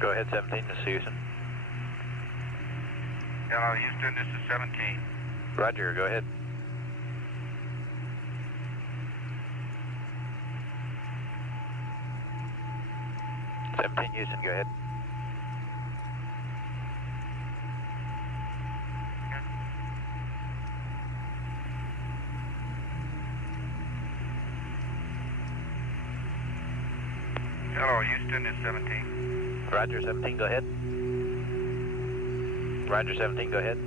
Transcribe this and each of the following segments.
Go ahead, 17, this is Houston. Hello, Houston, this is 17. Roger, go ahead. Houston, go ahead. Hello, Houston, it's 17. Roger, 17, go ahead. Roger, 17, go ahead.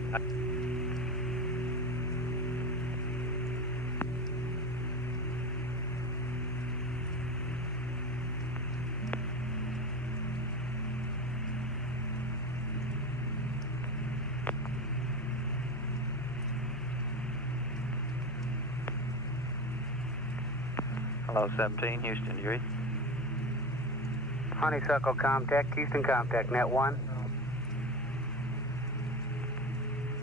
Hello, 17, Houston, you read? Honeysuckle Comtech, Houston Comtech, net 1.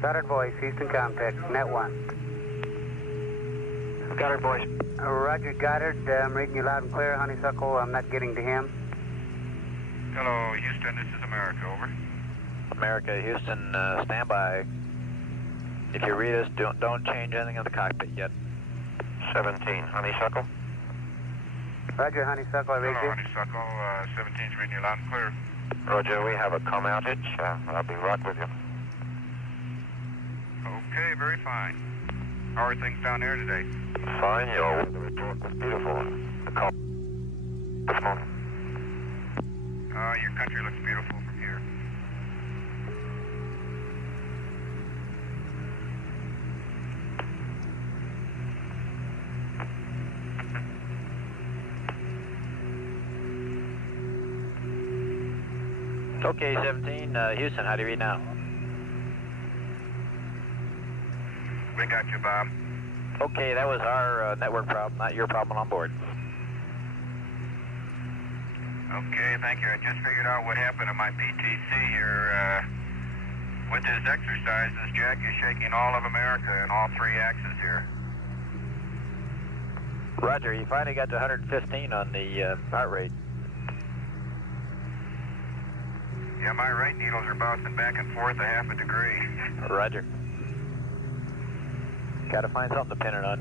Goddard voice, Houston Comtech, net 1. Goddard voice. Roger, Goddard, I'm reading you loud and clear. Honeysuckle, I'm not getting to him. Hello, Houston, this is America, over. America, Houston, stand by. If you read us, don't change anything in the cockpit yet. 17, Honeysuckle. Roger, Honeysuckle, I read Hello, you. Honeysuckle, 17's reading you loud and clear. Roger, we have a comm outage. I'll be right with you. Okay, very fine. How are things down there today? Fine, your weather report was beautiful. The call this morning. Your country looks beautiful from here. Okay, 17, Houston, how do you read now? We got you, Bob. Okay, that was our network problem, not your problem on board. Okay, thank you. I just figured out what happened to my PTC here. With this exercise, this jack is shaking all of America in all three axes here. Roger, you finally got to 115 on the heart rate. Yeah, my right needles are bouncing back and forth a half a degree. Roger. Gotta find something to pin it on.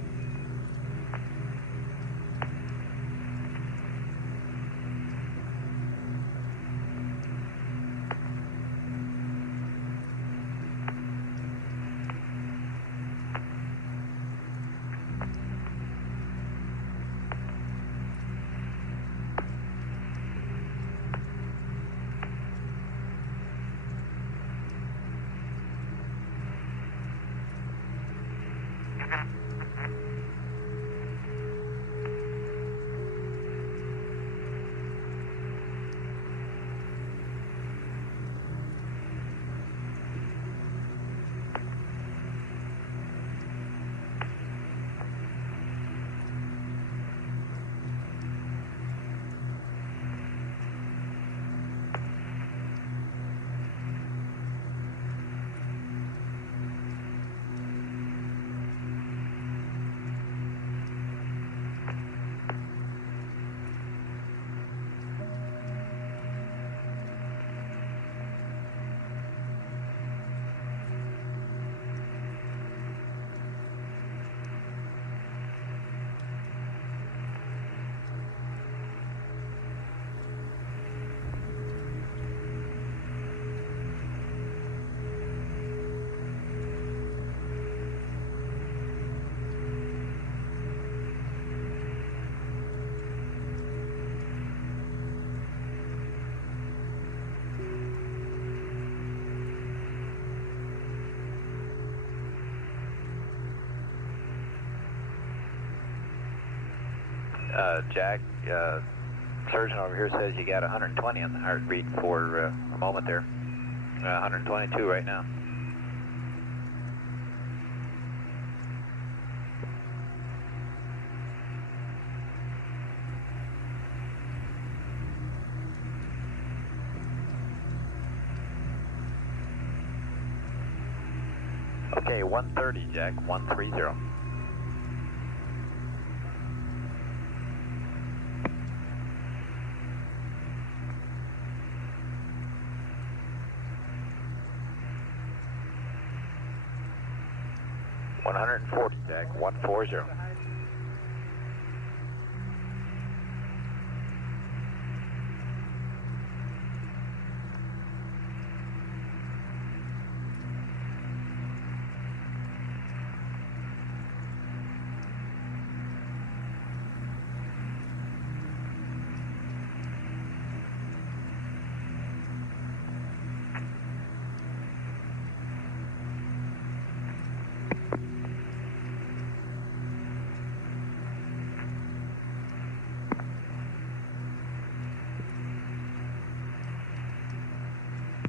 Jack, surgeon over here says you got 120 on the heartbeat for a moment there. 122 right now. Okay, 130, Jack, 130. 140, Jack, 140.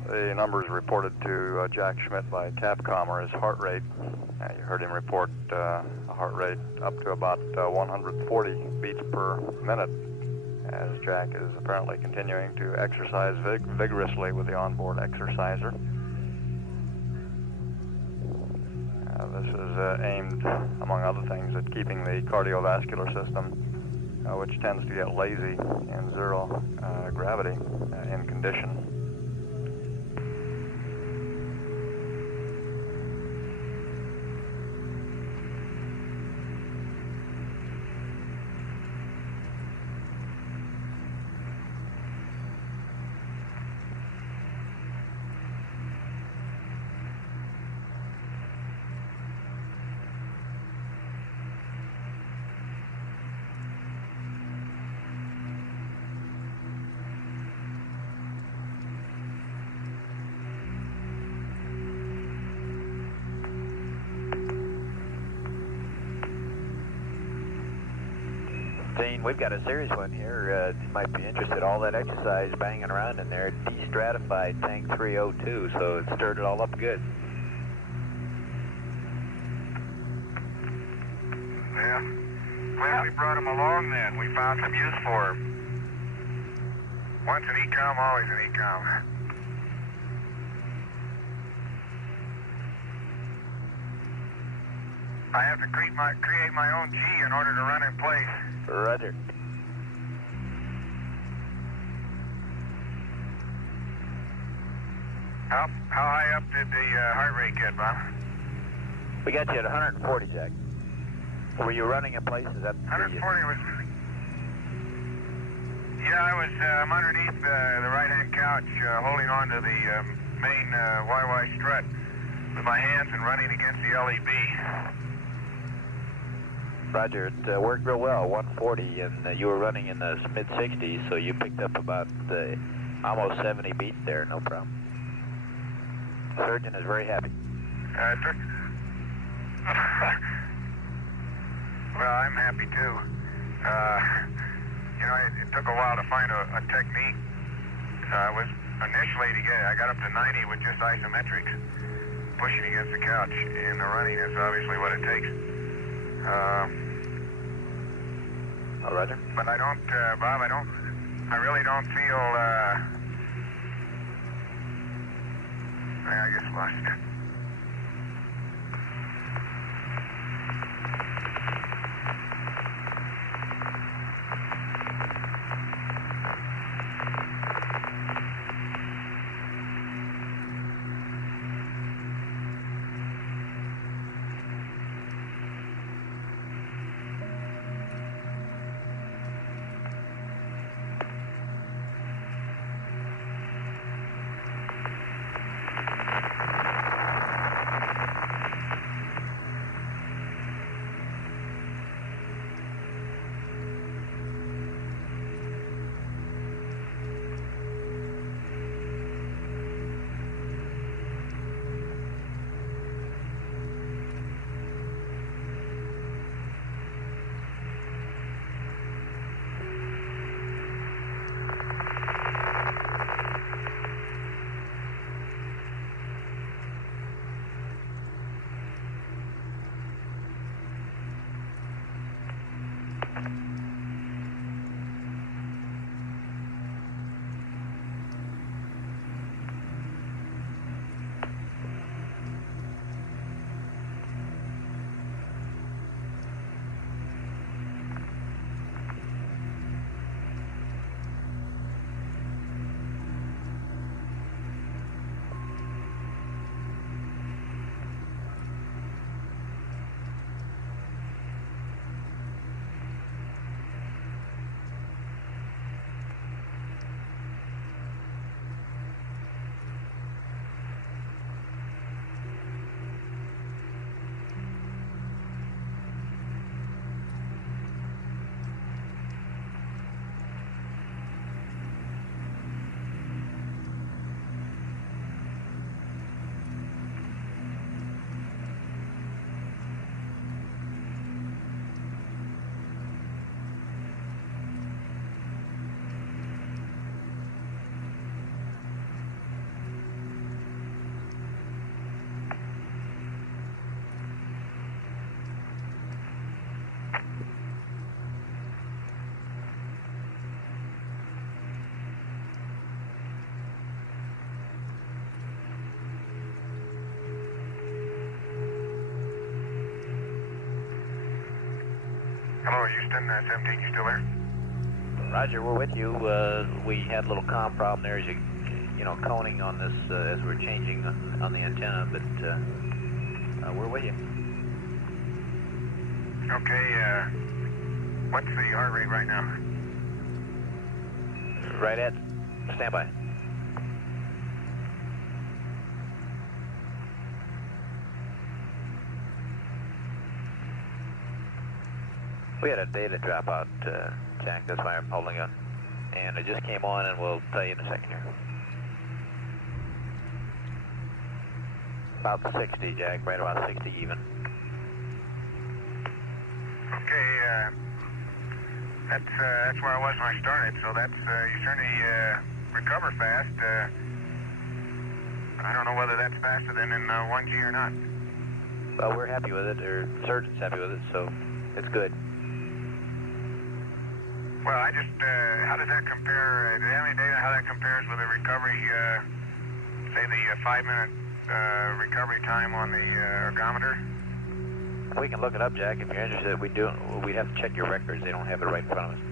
The numbers reported to Jack Schmidt by Capcom are his heart rate. You heard him report a heart rate up to about 140 beats per minute, as Jack is apparently continuing to exercise vigorously with the onboard exerciser. This is aimed, among other things, at keeping the cardiovascular system, which tends to get lazy in zero gravity, in condition. Dean, we've got a serious one here. You might be interested. All that exercise banging around in there de-stratified tank 302, so it stirred it all up good. Yeah. Well, we brought him along then. We found some use for him. Once an ecom, always an ecom. I have to create my own G in order to run in place. Roger. How high up did the heart rate get, Bob? We got you at 140, Jack. Were you running in place? Is that 140 was... Yeah, I was I'm underneath the right-hand couch, holding on to the main YY strut with my hands and running against the LEB. Roger, it worked real well, 140, and you were running in the mid-60s, so you picked up about almost 70 beats there, no problem. Surgeon is very happy. Well, I'm happy too. You know, it took a while to find a technique. I got up to 90 with just isometrics, pushing against the couch, and the running is obviously what it takes. Oh, Roger. But I don't, Bob, I really don't feel, I guess lost it. Houston, 17, you still there? Roger, we're with you. We had a little comm problem there as you know, coning on this as we're changing on the antenna, but we're with you. Okay, what's the heart rate right now? Right at standby. We had a data dropout, Jack, that's why I'm holding up. And it just came on, and we'll tell you in a second here. About 60, Jack, right about 60 even. Okay, that's where I was when I started, so that's, you certainly recover fast. I don't know whether that's faster than in 1G or not. Well, we're happy with it, or surgeon's happy with it, so it's good. Well, how does that compare, do you have any data how that compares with the recovery, say the 5-minute recovery time on the ergometer? We can look it up, Jack, if you're interested. We'd have to check your records. They don't have it right in front of us.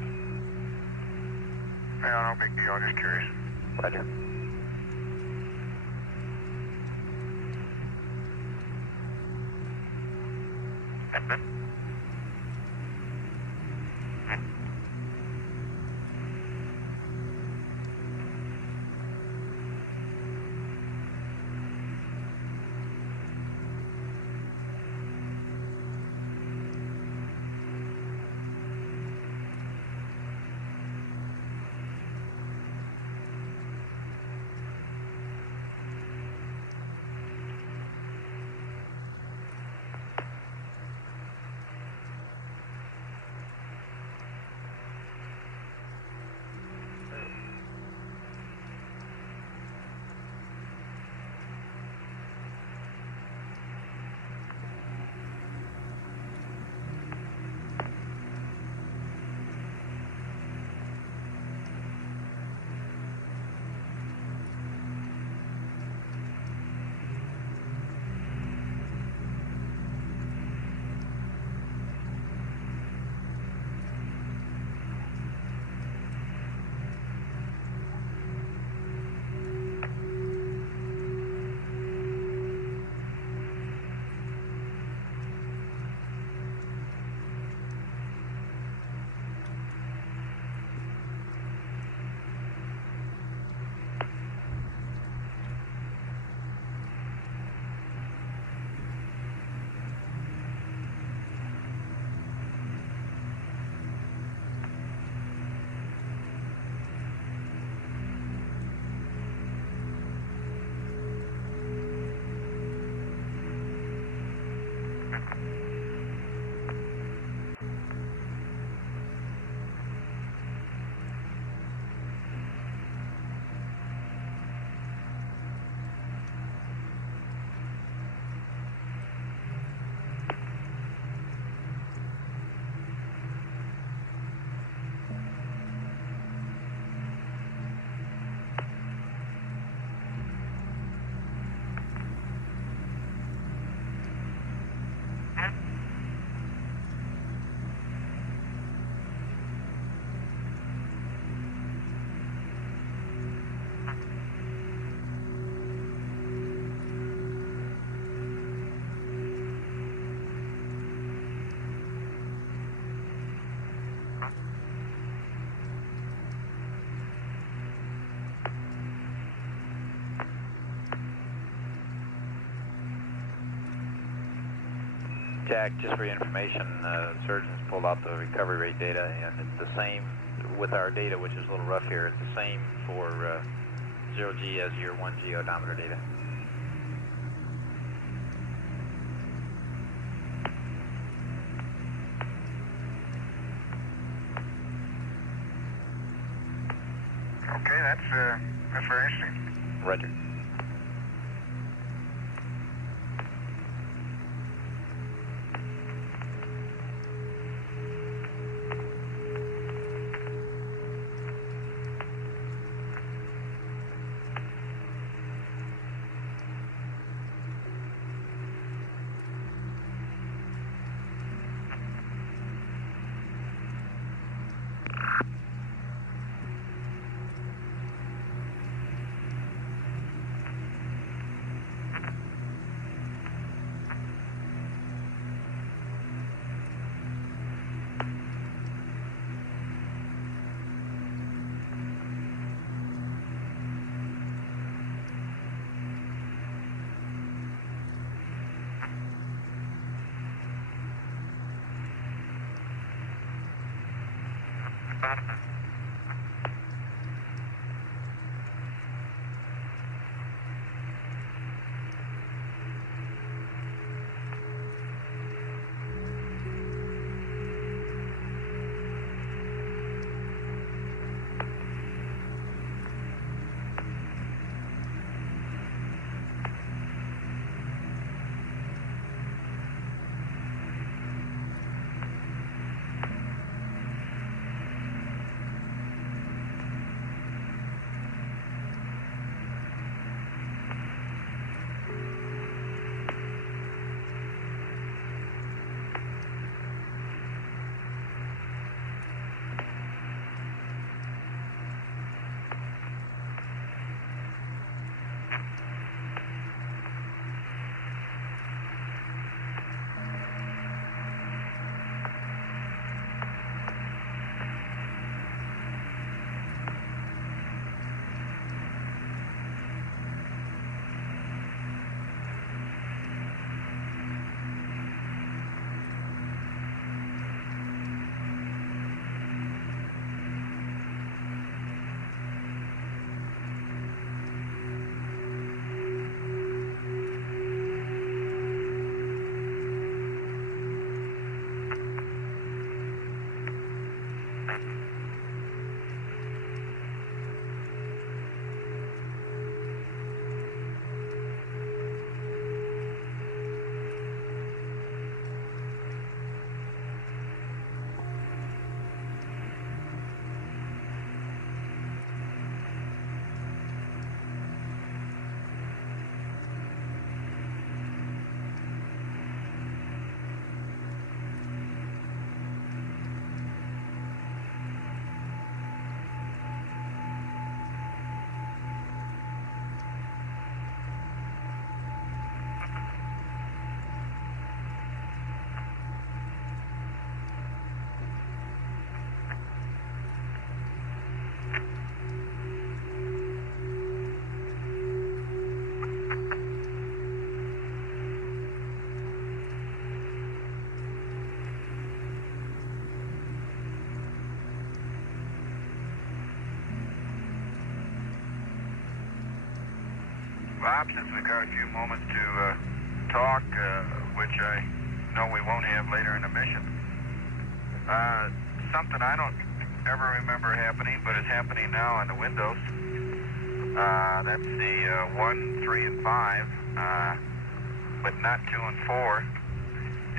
Well, no big deal, I'm just curious. Roger. Jack, just for your information, surgeons pulled out the recovery rate data, and it's the same with our data, which is a little rough here. It's the same for 0G as your 1G odometer data. Okay, that's very interesting. Roger. Bob, since we've got a few moments to talk, which I know we won't have later in the mission, something I don't ever remember happening, but is happening now on the windows. That's the 1, 3, and 5, but not 2 and 4,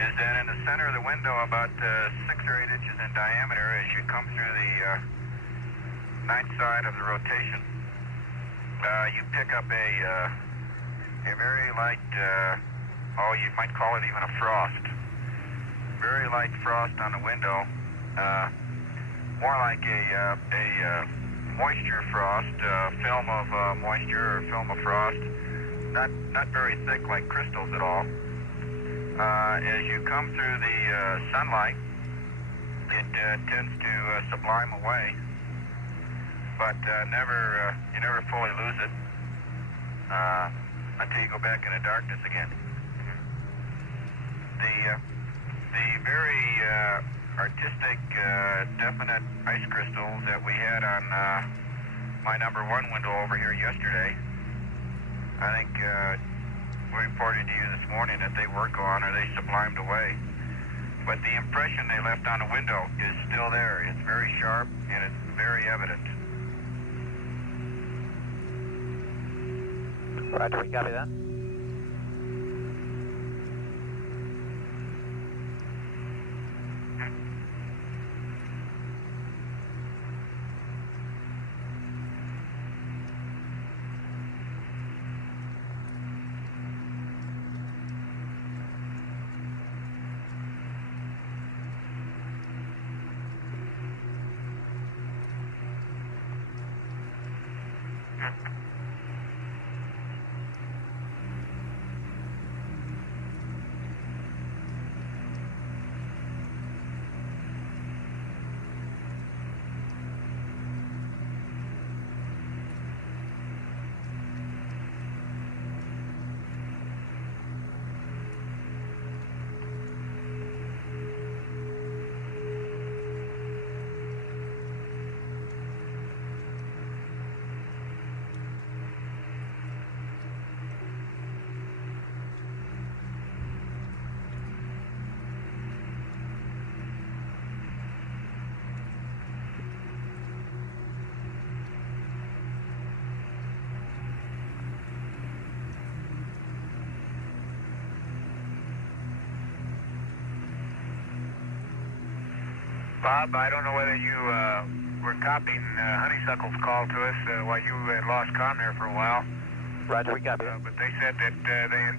is that in the center of the window, about 6 or 8 inches in diameter, as you come through the night side of the rotation, you pick up a very light, you might call it even a frost. Very light frost on the window, more like a moisture frost, film of moisture or film of frost, not very thick like crystals at all. As you come through the sunlight, it tends to sublime away, but you never fully lose it until you go back into darkness again. The very artistic, definite ice crystals that we had on my number 1 window over here yesterday, I think we reported to you this morning that they were gone or they sublimed away. But the impression they left on the window is still there. It's very sharp and it's very evident. Roger, we copy that. Bob, I don't know whether you were copying Honeysuckle's call to us while you had lost comm there for a while. Roger, we copy. But they said that they...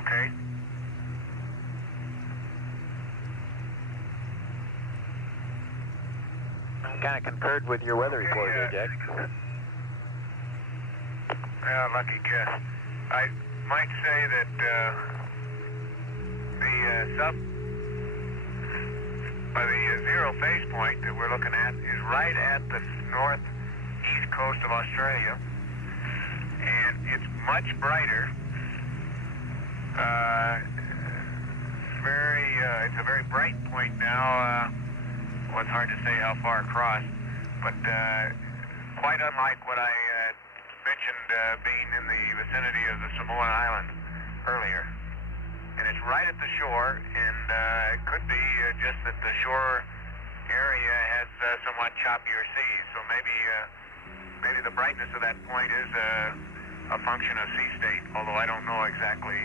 Okay. Kind of concurred with your weather report here, Jack. Yeah, lucky guess. I might say that the zero phase point that we're looking at is right at the northeast coast of Australia, and it's much brighter. It's a very bright point now. Well, it's hard to say how far across, but quite unlike what I mentioned being in the vicinity of the Samoan Islands earlier. And it's right at the shore, and it could be just that the shore area has somewhat choppier seas, so maybe the brightness of that point is a function of sea state, although I don't know exactly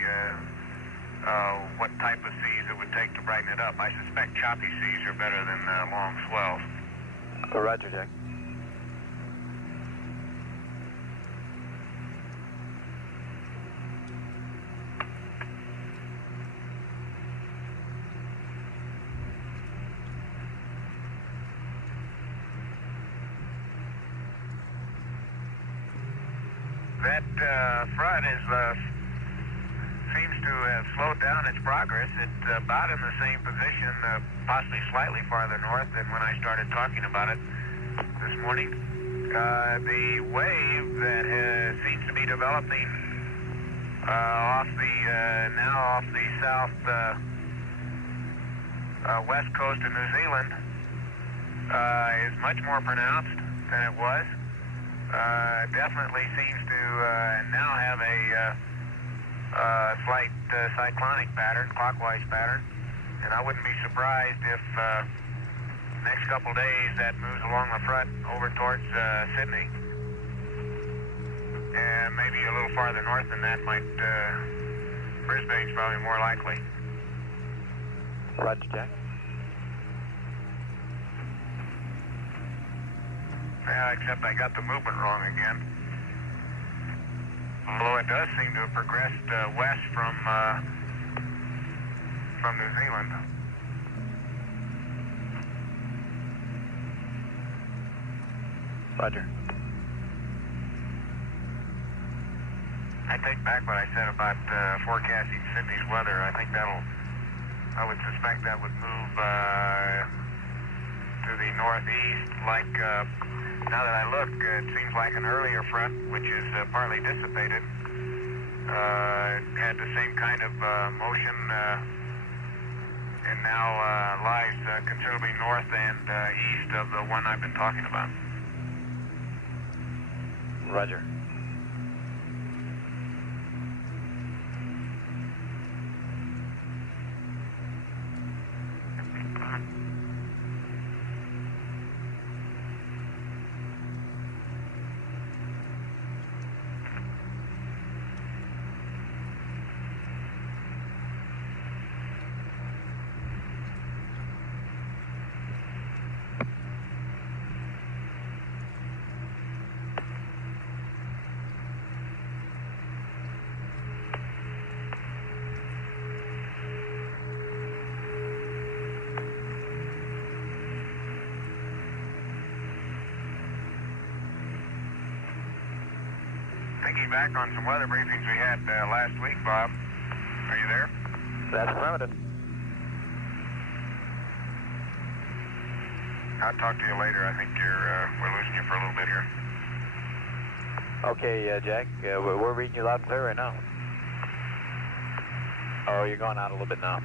what type of seas it would take to brighten it up. I suspect choppy seas are better than long swells. Roger, Jack. That front seems to have slowed down its progress. It's about in the same position, possibly slightly farther north than when I started talking about it this morning. The wave that seems to be developing off the south west coast of New Zealand is much more pronounced than it was. Definitely seems to now have a slight cyclonic pattern, clockwise pattern, and I wouldn't be surprised if next couple days that moves along the front over towards Sydney, and maybe a little farther north than that might Brisbane's probably more likely. Roger, Jack. Yeah, except I got the movement wrong again. Although it does seem to have progressed west from New Zealand. Roger. I take back what I said about forecasting Sydney's weather. I think I would suspect that would move to the northeast. Like, now that I look, it seems like an earlier front, which is partly dissipated, had the same kind of motion, and now lies considerably north and east of the one I've been talking about. Roger. Thinking back on some weather briefings we had last week, Bob. Are you there? That's affirmative. I'll talk to you later. I think we're losing you for a little bit here. Okay, Jack, we're reading you loud and clear right now. Oh, you're going out a little bit now.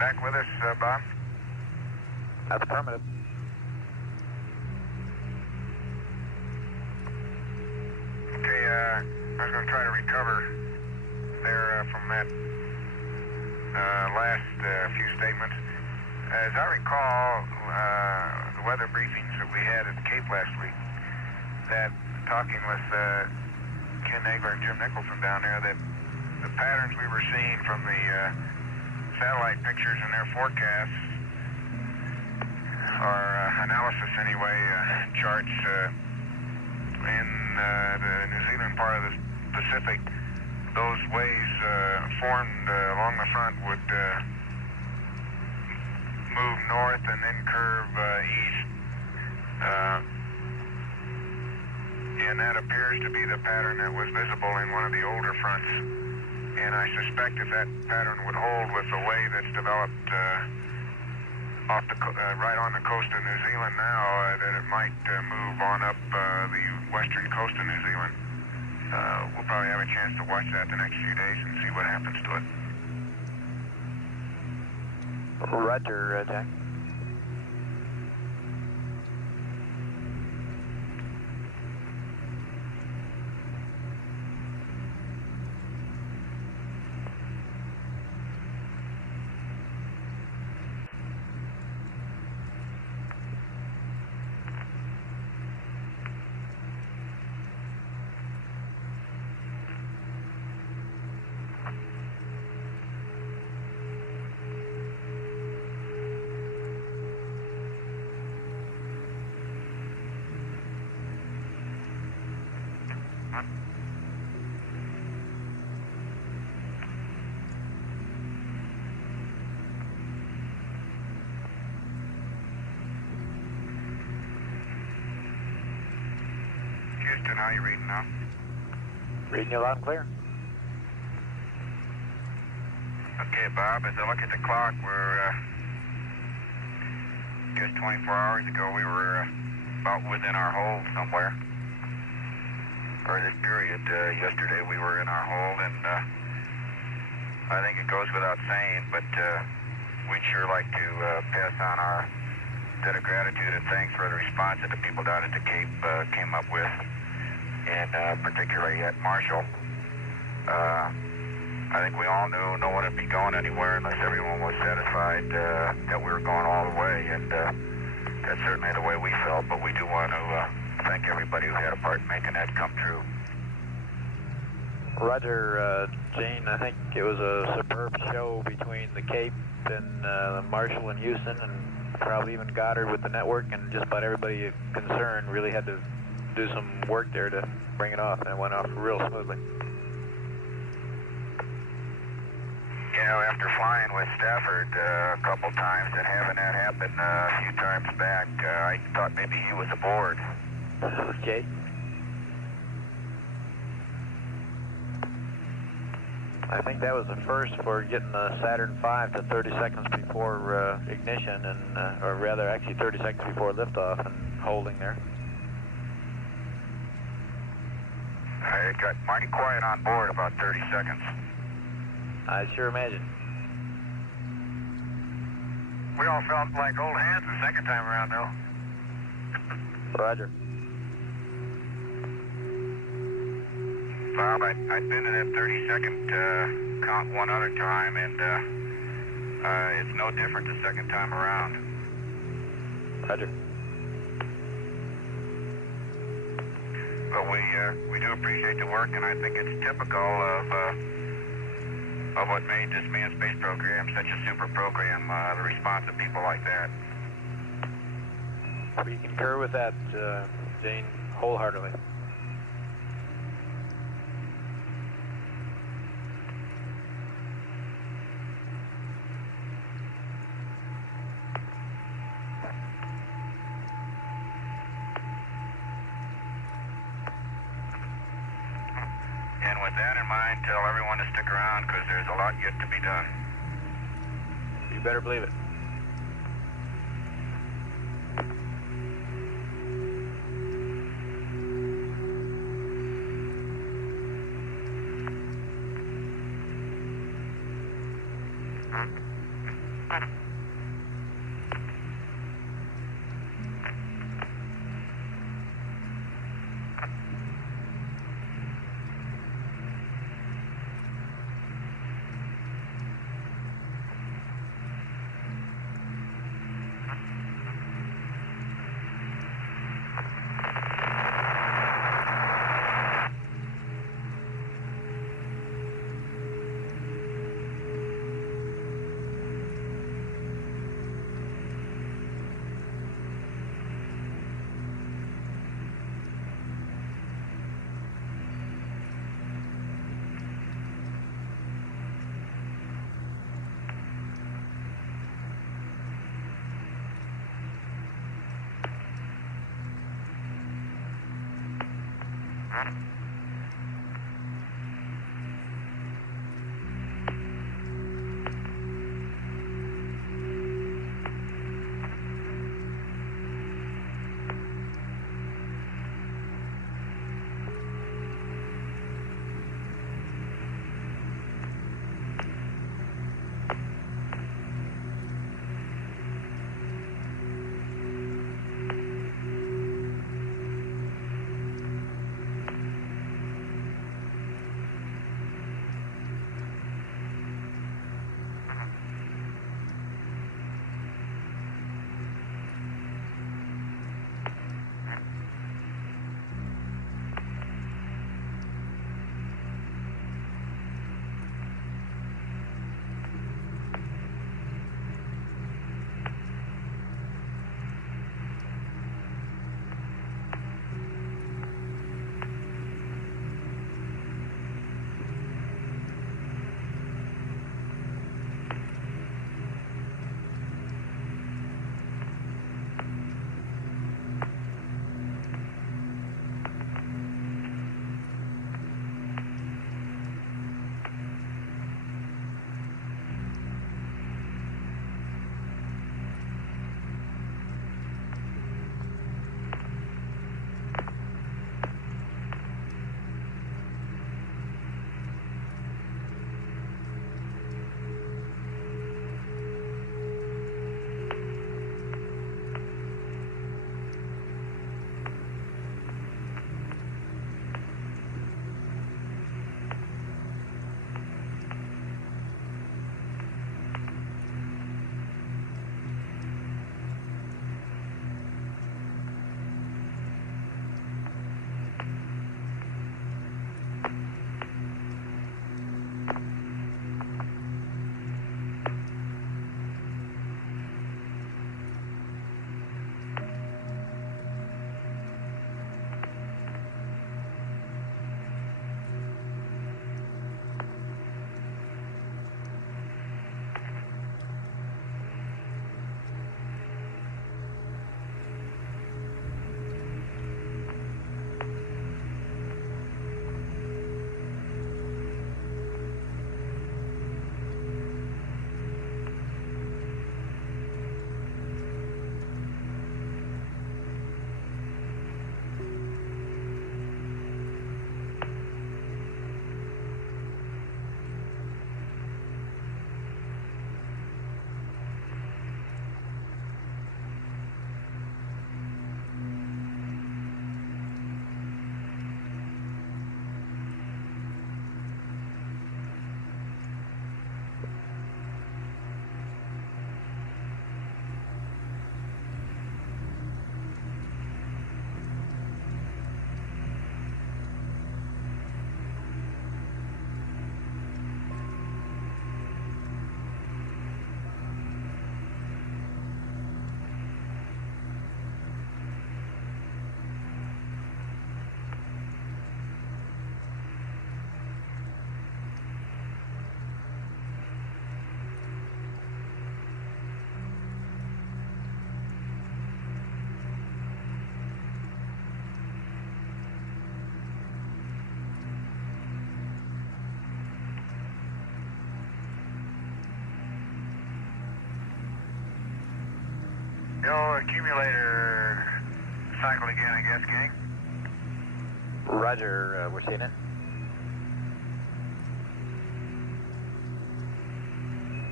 Back with us, Bob? That's affirmative. Okay, I was going to try to recover there from that last few statements. As I recall, the weather briefings that we had at the Cape last week, that talking with Ken Nagler and Jim Nicholson down there, that the patterns we were seeing from the satellite pictures and their forecasts, or analysis anyway, charts in the New Zealand part of the Pacific, those waves formed along the front would move north and then curve east. And that appears to be the pattern that was visible in one of the older fronts. And I suspect if that pattern would hold with the wave that's developed right on the coast of New Zealand now, that it might move on up the western coast of New Zealand. We'll probably have a chance to watch that the next few days and see what happens to it. Roger, Jack. Houston, how are you reading now? Reading you loud and clear. Okay, Bob, as I look at the clock, we're just 24 hours ago, we were about within our hold somewhere. For this period, yesterday we were in our hold, and I think it goes without saying, but we'd sure like to pass on our debt of gratitude and thanks for the response that the people down at the Cape came up with, and particularly at Marshall. I think we all knew no one would be going anywhere unless everyone was satisfied that we were going all the way, and that's certainly the way we felt, but we do want to thank everybody who had a part in making that come true. Roger, Gene. I think it was a superb show between the Cape and Marshall and Houston, and probably even Goddard with the network, and just about everybody concerned really had to do some work there to bring it off, and it went off real smoothly. You know, after flying with Stafford a couple times and having that happen a few times back, I thought maybe he was aboard. Okay. I think that was the first for getting the Saturn V to 30 seconds before ignition, and or rather actually 30 seconds before liftoff and holding there. It got mighty quiet on board about 30 seconds. I sure imagine. We all felt like old hands the second time around, though. Roger. Bob, I've been in that 30-second count one other time, and it's no different the second time around. Roger. But we do appreciate the work, and I think it's typical of what made this manned space program such a super program, the response of people like that. We concur with that, Gene, wholeheartedly. And with that in mind, tell everyone to stick around because there's a lot yet to be done. You better believe it. Yo, accumulator cycle again, I guess, gang. Roger, we're seeing it.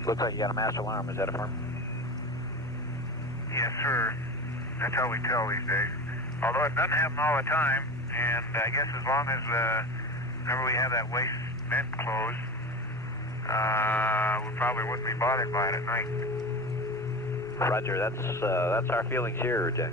Looks like you got a master alarm. Is that affirmed? Yes, sir. That's how we tell these days. Although it doesn't happen all the time, and I guess as long as whenever we have that waste vent closed, we probably wouldn't be bothered by it at night. Roger, that's our feelings here, Jack.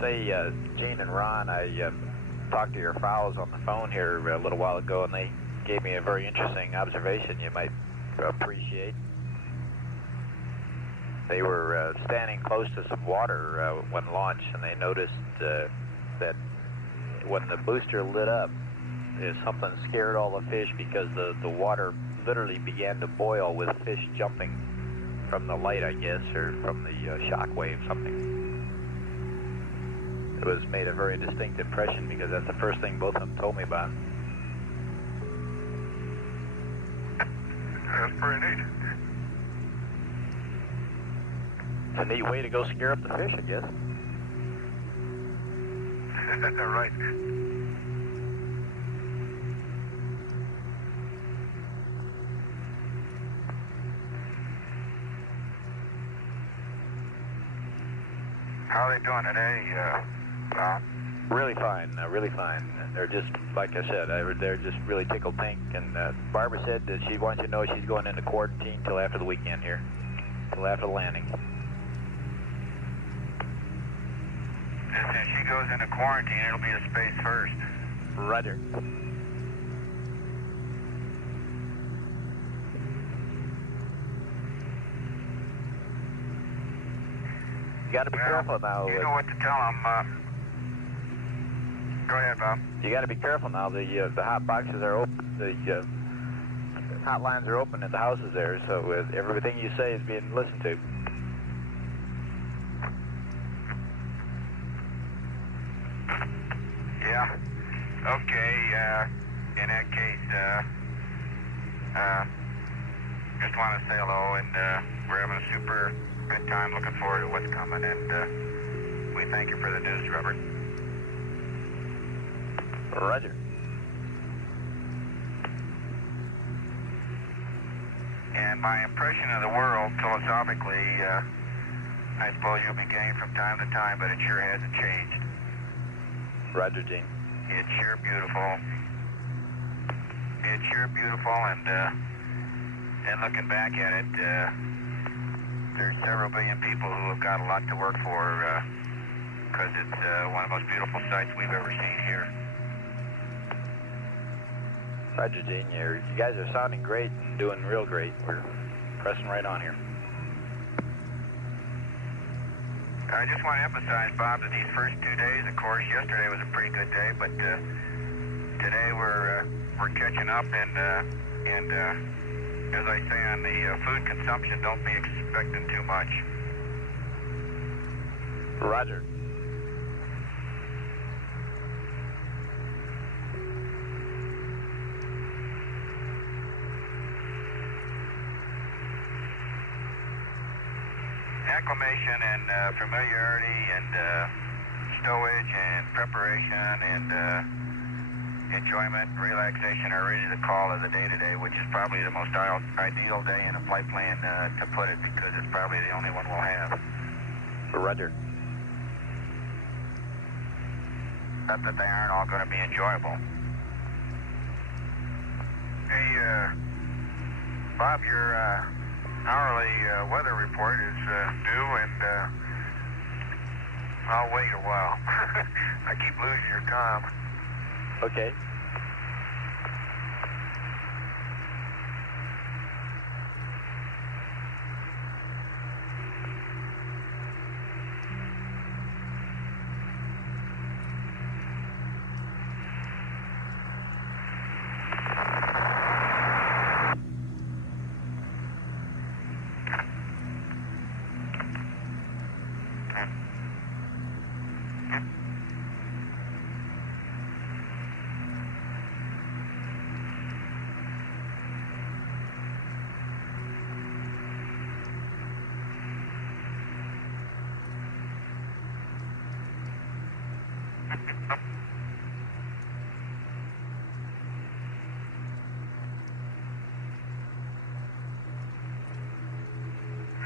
Say, Gene and Ron, I talked to your fowls on the phone here a little while ago, and they gave me a very interesting observation you might appreciate. They were standing close to some water when launched, and they noticed that when the booster lit up, something scared all the fish because the water literally began to boil with fish jumping from the light, I guess, or from the shock wave, something. It was made a very distinct impression because that's the first thing both of them told me about. That's pretty neat. It's a neat way to go scare up the fish, I guess. Right. How are they doing today, Bob? Really fine, really fine. They're just, like I said, they're just really tickled pink. And Barbara said that she wants you to know she's going into quarantine till after the weekend here, till after the landing. And if she goes into quarantine, it'll be a space first. Roger. You got to be careful now. You know what to tell them. Go ahead, Bob. You got to be careful now. The hot boxes are open. The hotlines are open at the houses there, so everything you say is being listened to. Yeah. Okay. In that case, just want to say hello, and we're having a super good time. Looking forward to what's coming, and we thank you for the news, Robert. Roger. And my impression of the world, philosophically, I suppose you'll be getting from time to time, but it sure hasn't changed. Roger, Gene. It's sure beautiful. It's sure beautiful, and looking back at it, there's several billion people who have got a lot to work for, because it's one of the most beautiful sights we've ever seen here. Roger, Gene. You guys are sounding great and doing real great. We're pressing right on here. I just want to emphasize, Bob, that these first 2 days, of course, yesterday was a pretty good day, but today we're catching up, and as I say on the food consumption, don't be expecting too much. Roger. Acclimation and familiarity and stowage and preparation and enjoyment and relaxation are really the call of the day today, which is probably the most ideal day in a flight plan to put it, because it's probably the only one we'll have. Roger. Not that they aren't all going to be enjoyable. Hey, Bob, your hourly weather report is due, and I'll wait a while. I keep losing your comm. Okay.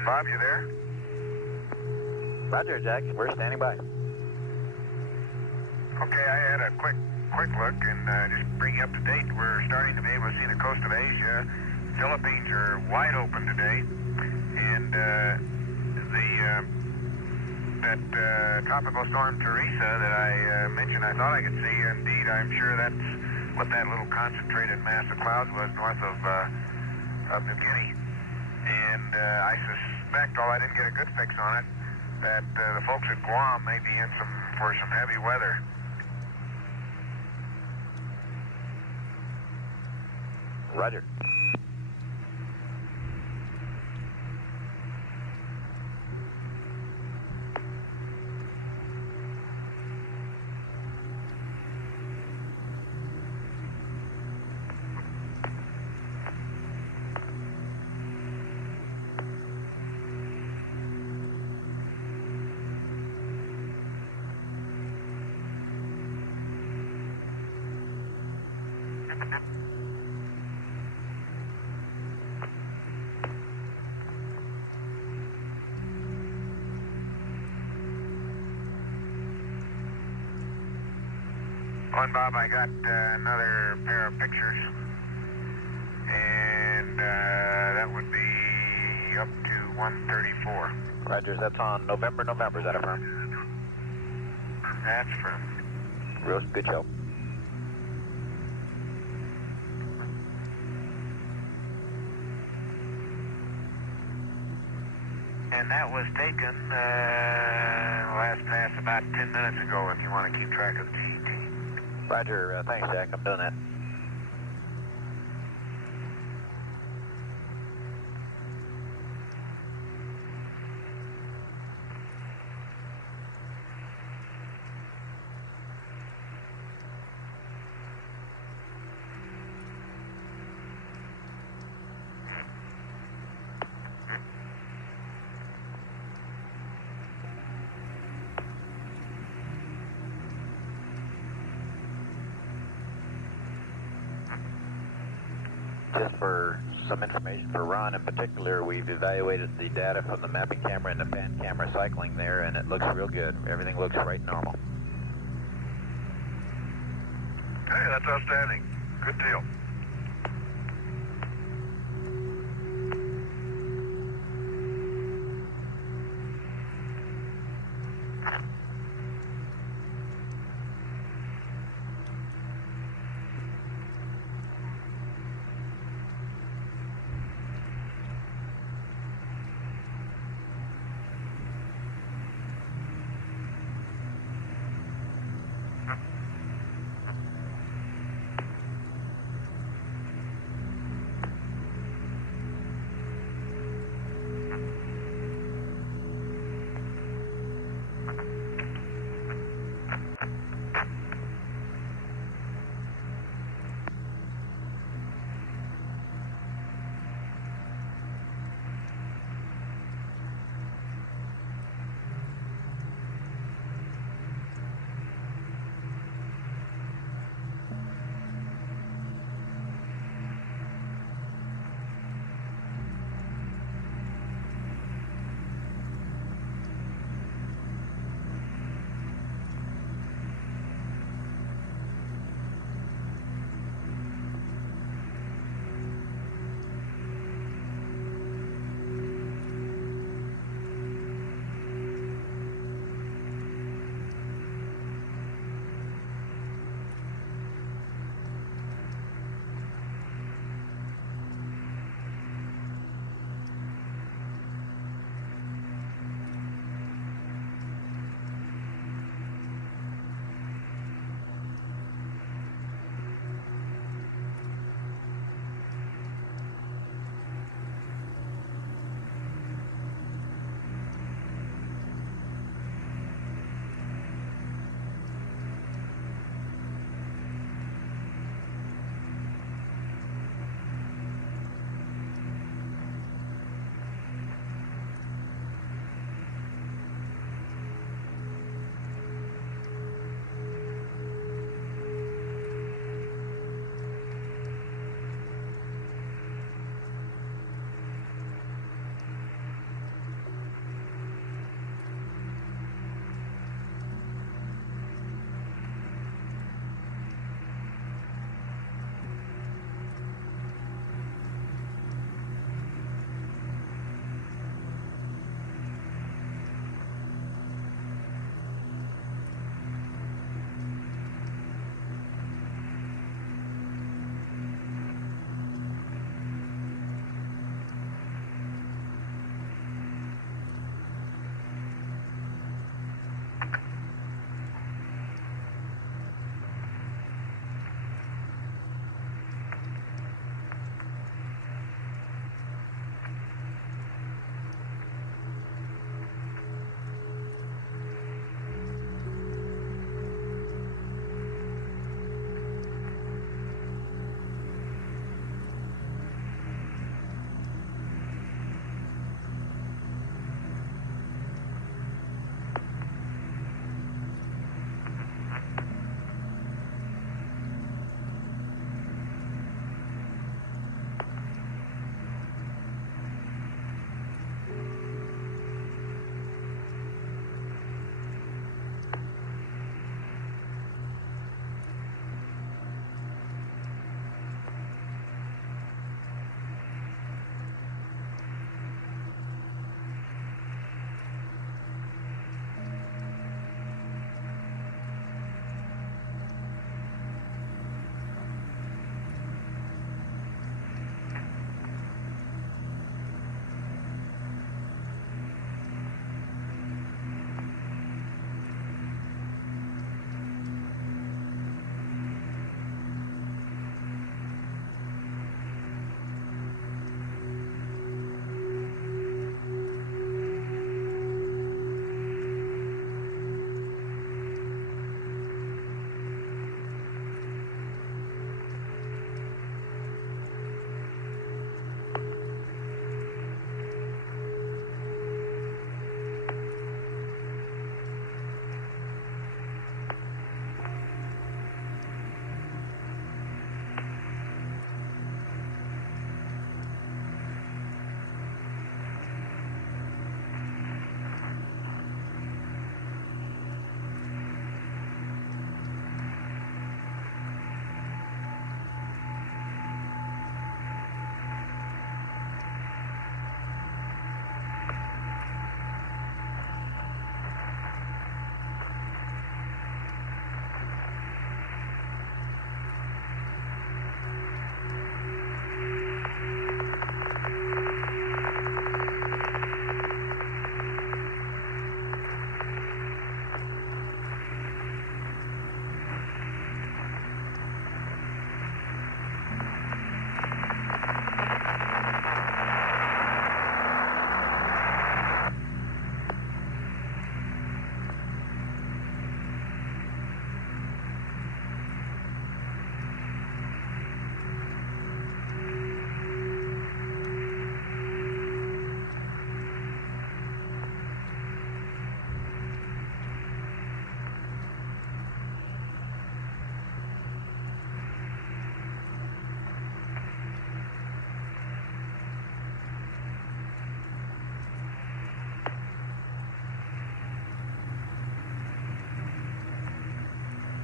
Bob, you there? Roger, Jack. We're standing by. Okay, I had a quick look and just bring you up to date. We're starting to be able to see the coast of Asia. Philippines are wide open today, and that tropical storm Teresa that I mentioned, I thought I could see. Indeed, I'm sure that's what that little concentrated mass of clouds was north of New Guinea. And I suspect, although I didn't get a good fix on it, that the folks at Guam may be in for some heavy weather. Roger. One, Bob, I got another pair of pictures, and that would be up to 134. Roger, that's on November, is that a firm? That's firm. Real good show. And that was taken last pass about 10 minutes ago, if you want to keep track of the TET. Roger, thanks, Jack. I'm doing that. Just for some information for Ron in particular, we've evaluated the data from the mapping camera and the pan camera cycling there, and it looks real good. Everything looks right normal. Hey, that's outstanding. Good deal.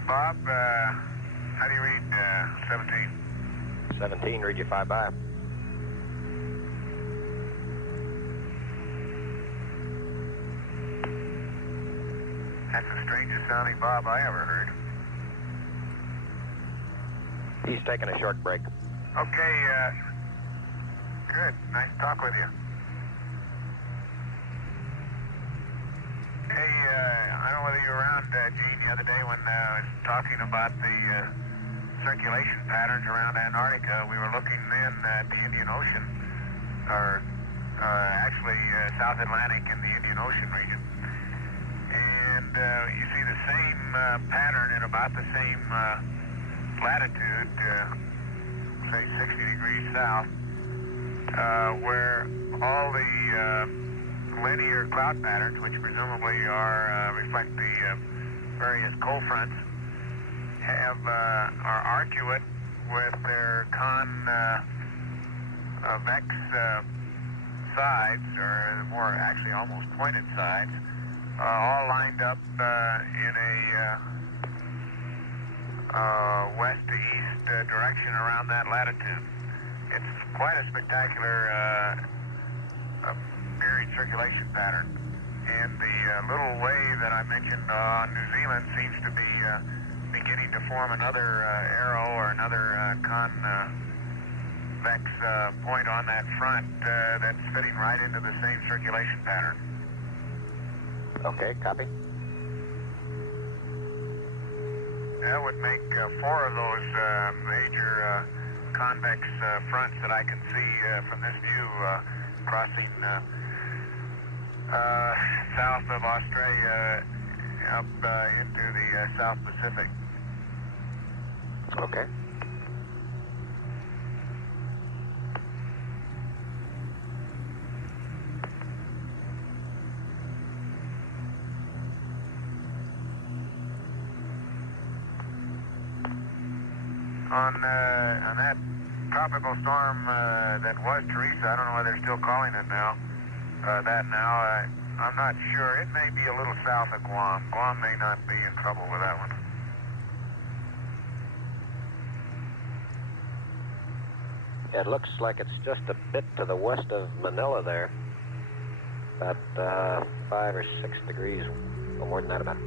Bob, how do you read 17? 17, read you 5 by. That's the strangest sounding Bob I ever heard. He's taking a short break. Okay, good. Nice to talk with you. Hey, I don't know whether you were around, Gene, the other day when I was talking about the circulation patterns around Antarctica. We were looking then at the Indian Ocean, or actually South Atlantic and the Indian Ocean region. And you see the same pattern at about the same latitude, say 60 degrees south, where all the linear cloud patterns, which presumably reflect the various cold fronts, are arcuate with their convex sides, or more actually almost pointed sides, all lined up in a west to east direction around that latitude. It's quite a spectacular period circulation pattern. And the little wave that I mentioned on New Zealand seems to be beginning to form another arrow or another convex point on that front that's fitting right into the same circulation pattern. Okay, copy. That would make 4 of those major convex fronts that I can see from this view crossing south of Australia up into the South Pacific. Okay. On that tropical storm that was Teresa, I don't know whether they're still calling it now, I'm not sure. It may be a little south of Guam. Guam may not be in trouble with that one. It looks like it's just a bit to the west of Manila there. About 5 or 6 degrees, or more than that about.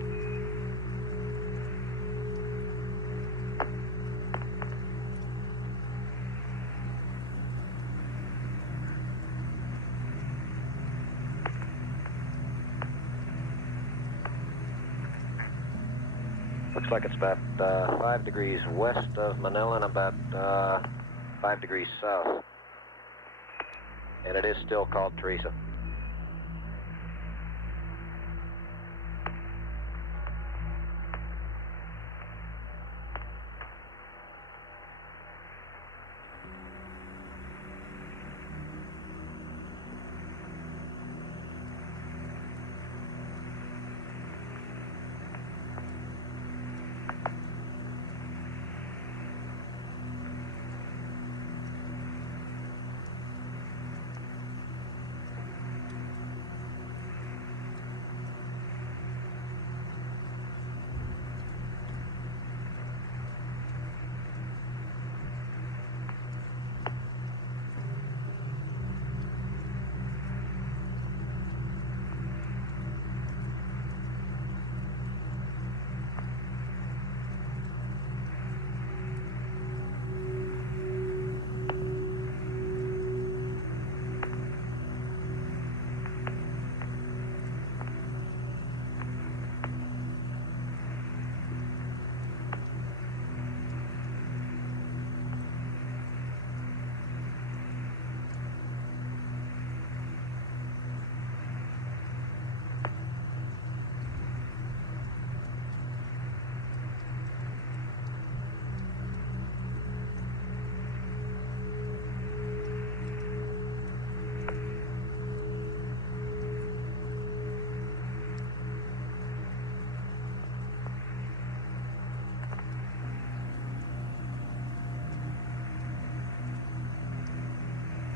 Looks like it's about 5 degrees west of Manila and about 5 degrees south. And it is still called Teresa.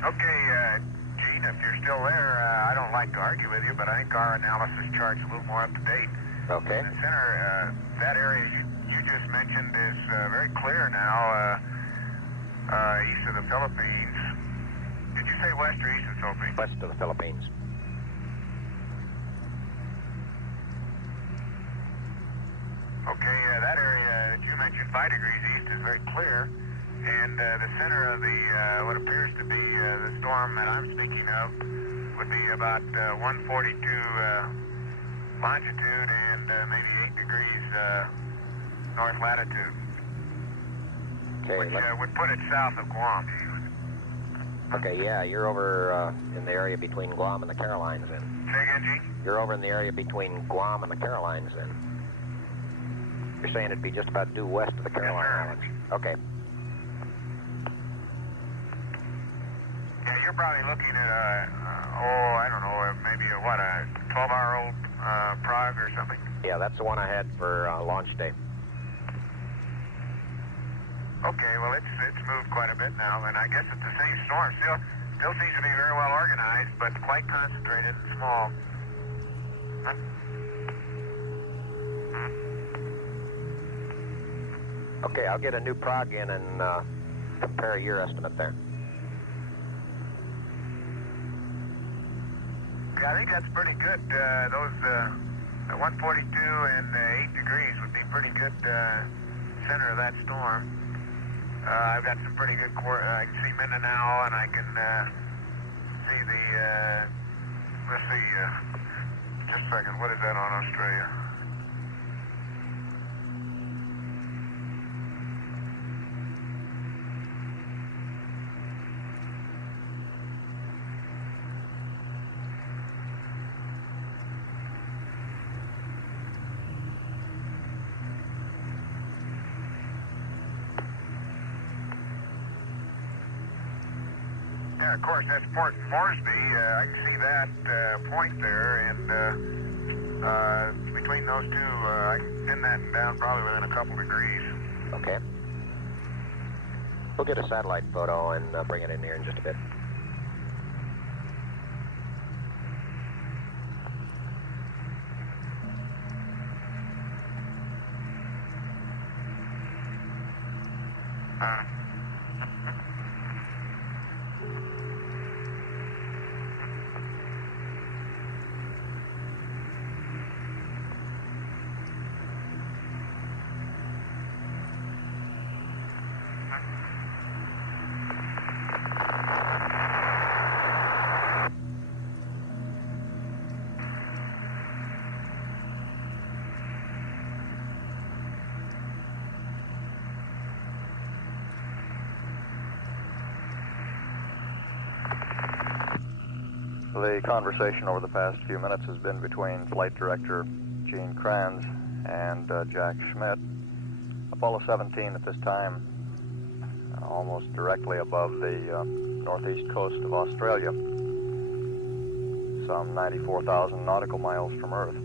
Okay, Gene, if you're still there, I don't like to argue with you, but I think our analysis chart's a little more up to date. Okay. In the center, that area you just mentioned is very clear now, east of the Philippines. Did you say west or east of the Philippines? West of the Philippines. Okay, that area that you mentioned, 5 degrees east, is very clear. And the center of the what appears to be the storm that I'm speaking of would be about 142 longitude and maybe 8 degrees north latitude, Okay. which would put it south of Guam. Okay, yeah, you're over in the area between Guam and the Carolines then. Say again, Gene? You're over in the area between Guam and the Carolines then. You're saying it'd be just about due west of the Caroline Islands. Okay. Yeah, you're probably looking at I don't know, maybe a 12-hour-old Prague or something? Yeah, that's the one I had for launch day. Okay, well, it's moved quite a bit now, and I guess it's the same storm. Still seems to be very well organized, but quite concentrated and small. Huh? Okay, I'll get a new prog in and compare your estimate there. Yeah, I think that's pretty good. Those 142 and 8 degrees would be pretty good center of that storm. I've got some pretty good I can see Mindanao, and I can see the, let's see, just a second, what is that on Australia? Yeah, of course, that's Port Moresby. I can see that point there, and between those two, I can pin that down probably within a couple degrees. Okay. We'll get a satellite photo and bring it in here in just a bit. The conversation over the past few minutes has been between Flight Director Gene Kranz and Jack Schmidt. Apollo 17 at this time, almost directly above the northeast coast of Australia, some 94,000 nautical miles from Earth.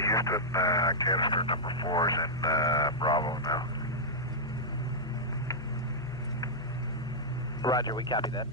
Houston, canister number 4 is in Bravo now. Roger, we copy that.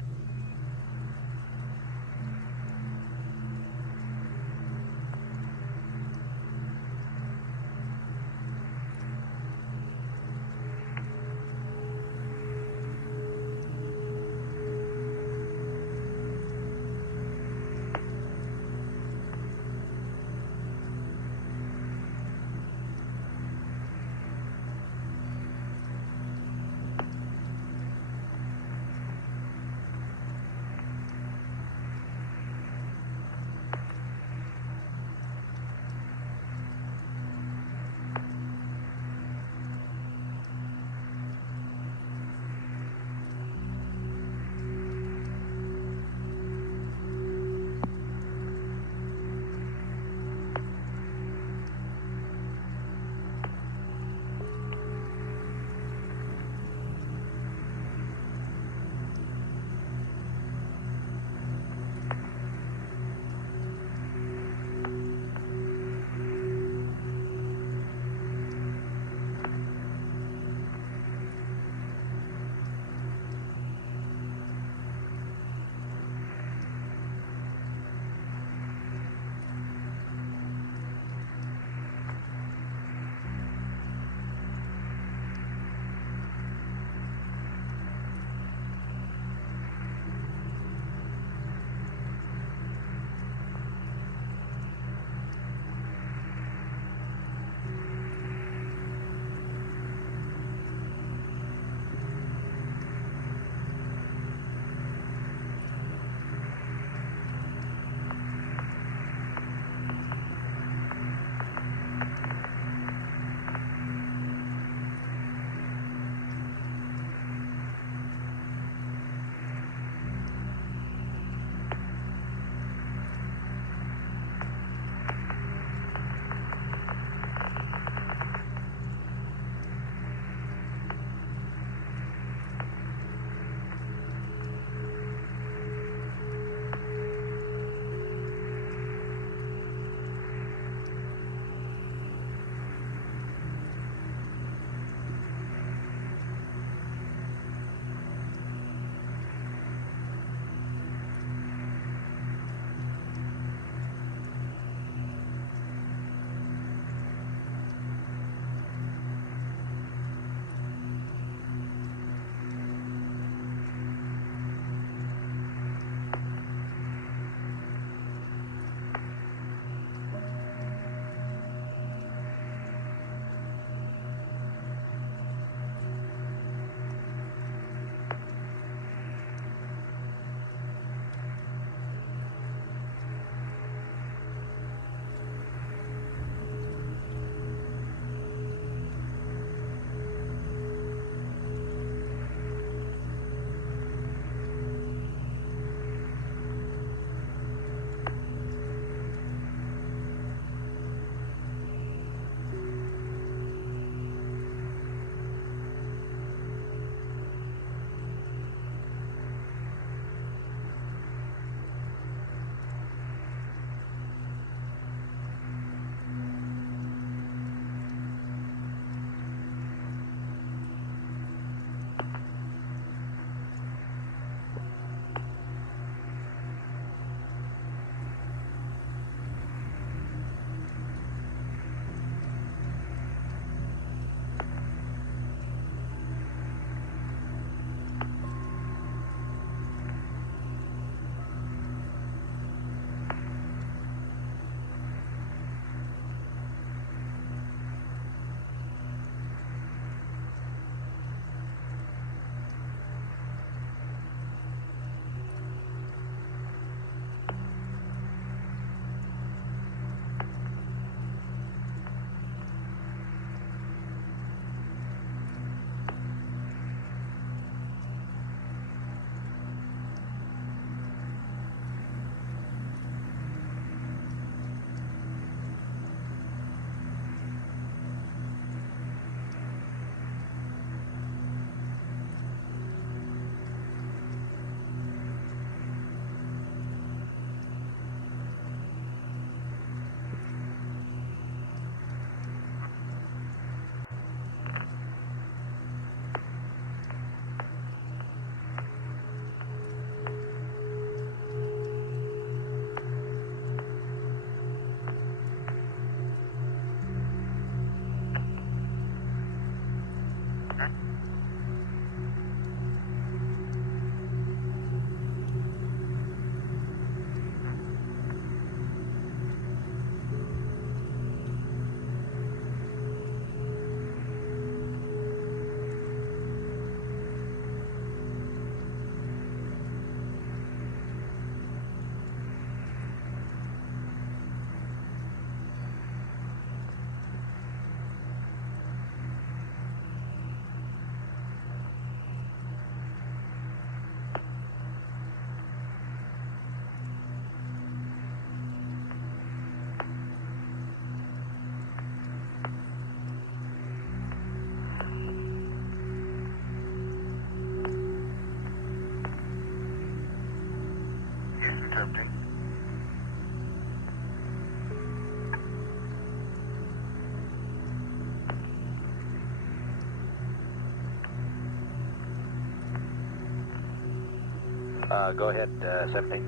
Go ahead, 17.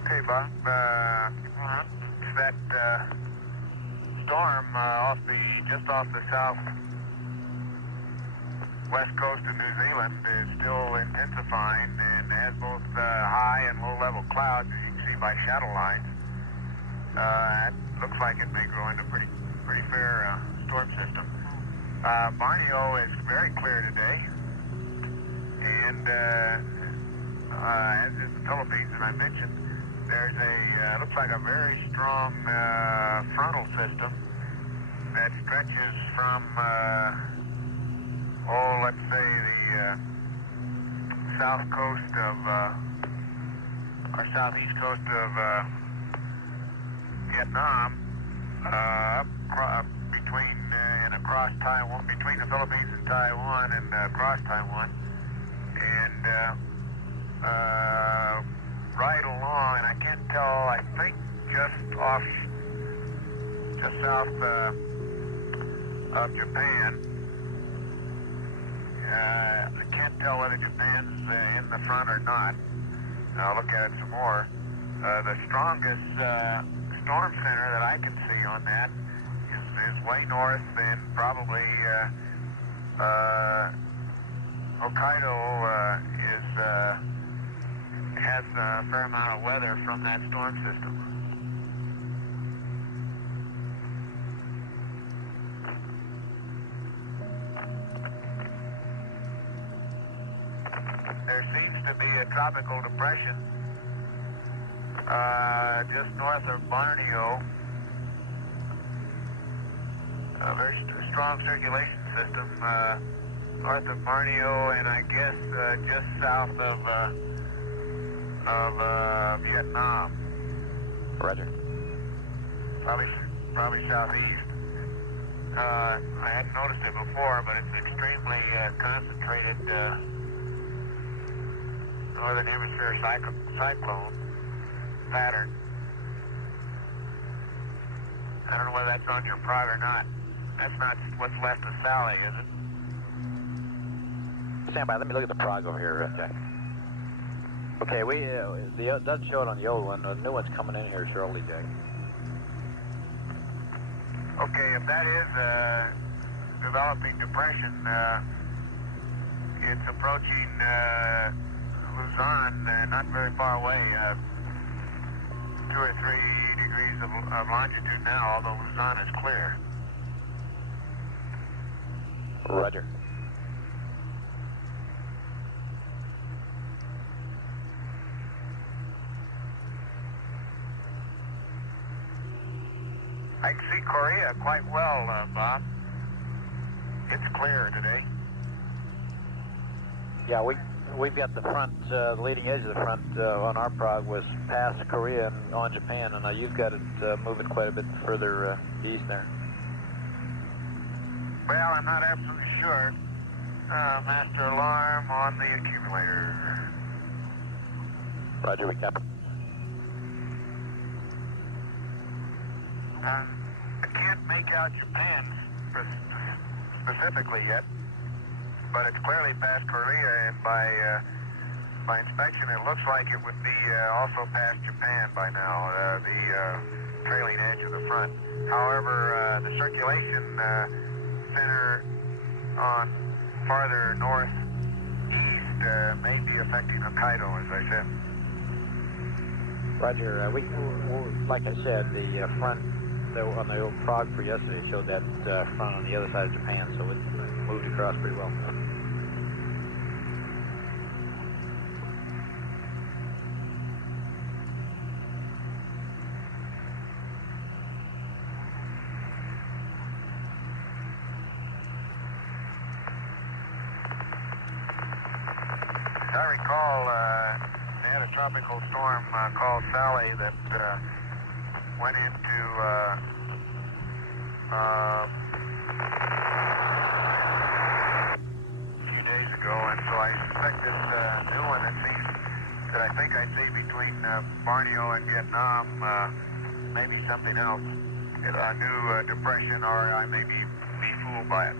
Okay, Bob. It's that storm just off the south west coast of New Zealand is still intensifying and has both high and low level clouds, as you can see by shadow lines. It looks like it may grow into a pretty fair storm system. Borneo is very clear today, and as is the Philippines that I mentioned, there's looks like a very strong frontal system that stretches from, let's say the south coast of, or southeast coast of Vietnam, between and across Taiwan, between the Philippines and Taiwan, and across Taiwan, and right along, and I can't tell, I think just south of Japan. I can't tell whether Japan's in the front or not. I'll look at it some more. The strongest storm center that I can see on that is way north, and probably Hokkaido has a fair amount of weather from that storm system. There seems to be a tropical depression just north of Borneo. A very strong circulation system north of Borneo, and I guess just south of Vietnam. Roger. Probably southeast. I hadn't noticed it before, but it's extremely concentrated northern hemisphere cyclone pattern. I don't know whether that's on your prog or not. That's not what's left of Sally, is it? Stand by. Let me look at the prog over here, Jack. Okay, it doesn't show it on the old one. The new one's coming in here shortly, Jack. Okay, if that is a developing depression, it's approaching Luzon, not very far away, 2 or 3 degrees of longitude now, although Luzon is clear. Roger. I can see Korea quite well, Bob. It's clear today. Yeah, we've got the front, the leading edge of the front on our prog was past Korea and on Japan, and you've got it moving quite a bit further east there. Well, I'm not absolutely sure. Master alarm on the accumulator. Roger, we copy. I can't make out Japan specifically yet, but it's clearly past Korea, and by inspection it looks like it would be also past Japan by now, the trailing edge of the front. However, the circulation center on farther northeast may be affecting Hokkaido, as I said. Roger, we like I said, the front on the old prog for yesterday showed that front on the other side of Japan, so it moved across pretty well. I recall they had a tropical storm called Sally that went into a few days ago, and so I suspect this new one that I think I see between Borneo and Vietnam may be something else. A new depression, or I may be fooled by it.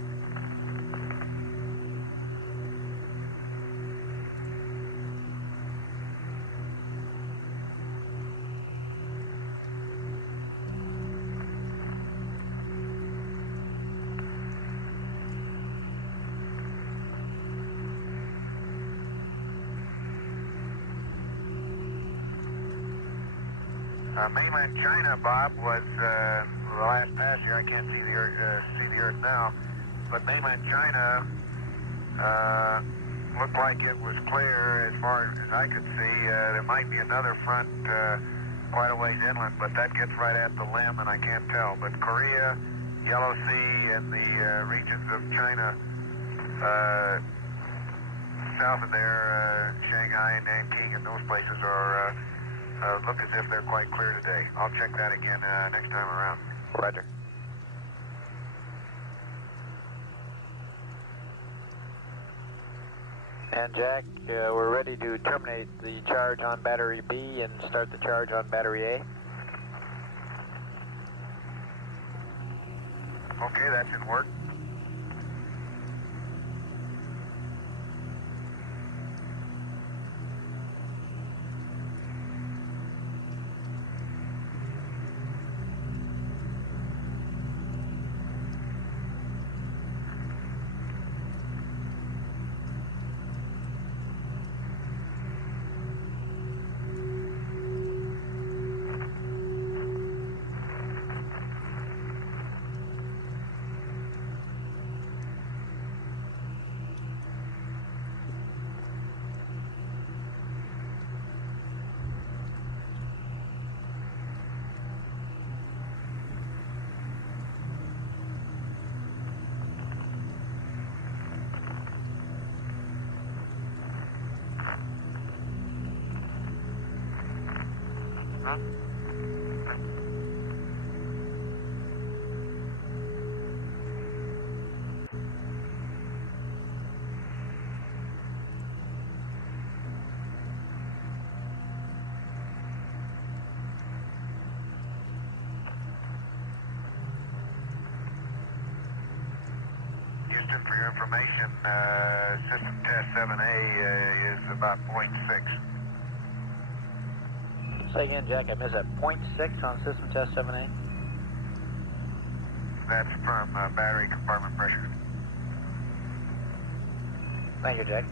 Mainland China, Bob, was the last pass here. I can't see the Earth now, but mainland China looked like it was clear as far as I could see. There might be another front quite a ways inland, but that gets right at the limb, and I can't tell. But Korea, Yellow Sea, and the regions of China south of there, Shanghai, Nanking, and those places are look as if they're quite clear today. I'll check that again next time around. Roger. And Jack, we're ready to terminate the charge on battery B and start the charge on battery A. Okay, that should work. Houston, for your information, system test 7A is about 0.6. Say again, Jack, I missed that. 0.6 on system test 7A? That's from battery compartment pressure. Thank you, Jack.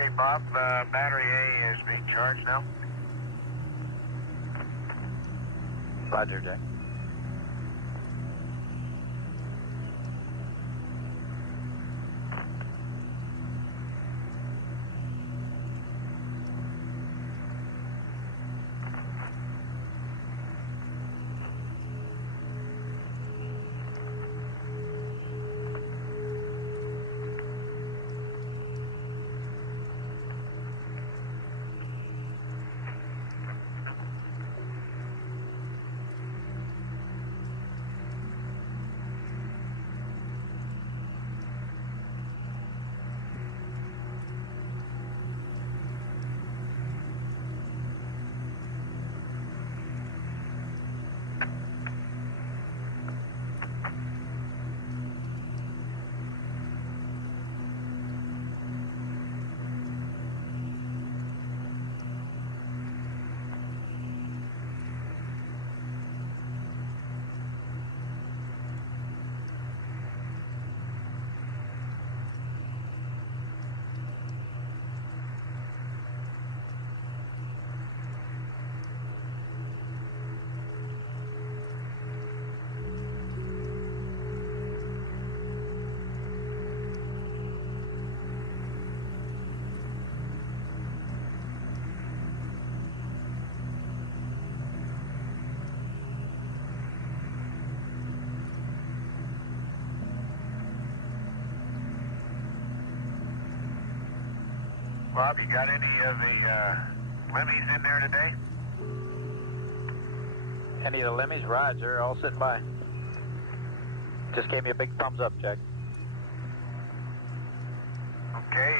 Okay, Bob, battery A is being charged now. Roger, Jack. Bob, you got any of the limmies in there today? Any of the limmies? Roger, all sitting by. Just gave me a big thumbs up, Jack. Okay,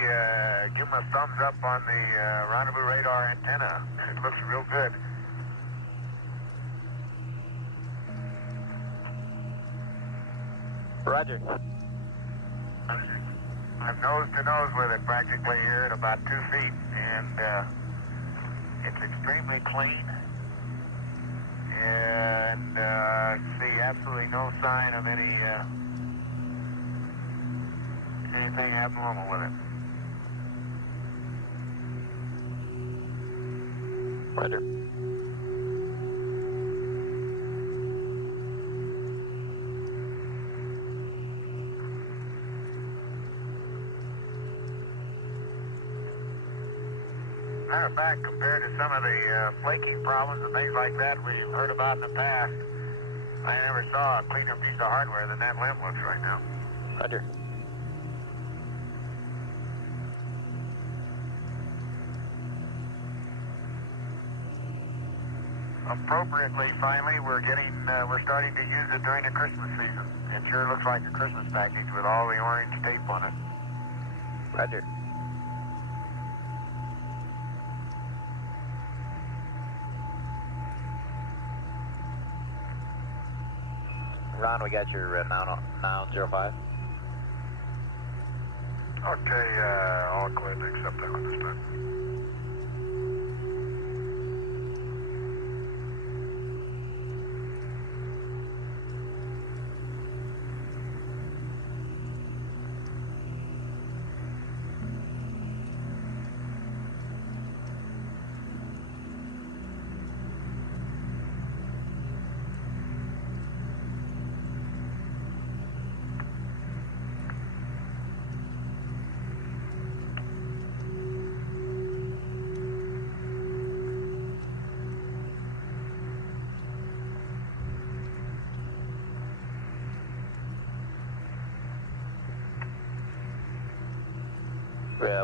give him a thumbs up on the rendezvous radar antenna. It looks real good. Roger. I'm nose to nose with it practically here at about 2 feet, and it's extremely clean. And see absolutely no sign of anything abnormal with it. Roger. Matter of fact, compared to some of the flaking problems and things like that we've heard about in the past, I never saw a cleaner piece of hardware than that limb looks right now. Roger. Appropriately, finally, we're starting to use it during the Christmas season. It sure looks like a Christmas package with all the orange tape on it. Roger. Ron, we got your noun 05. Okay, I'll go ahead and accept that one this time.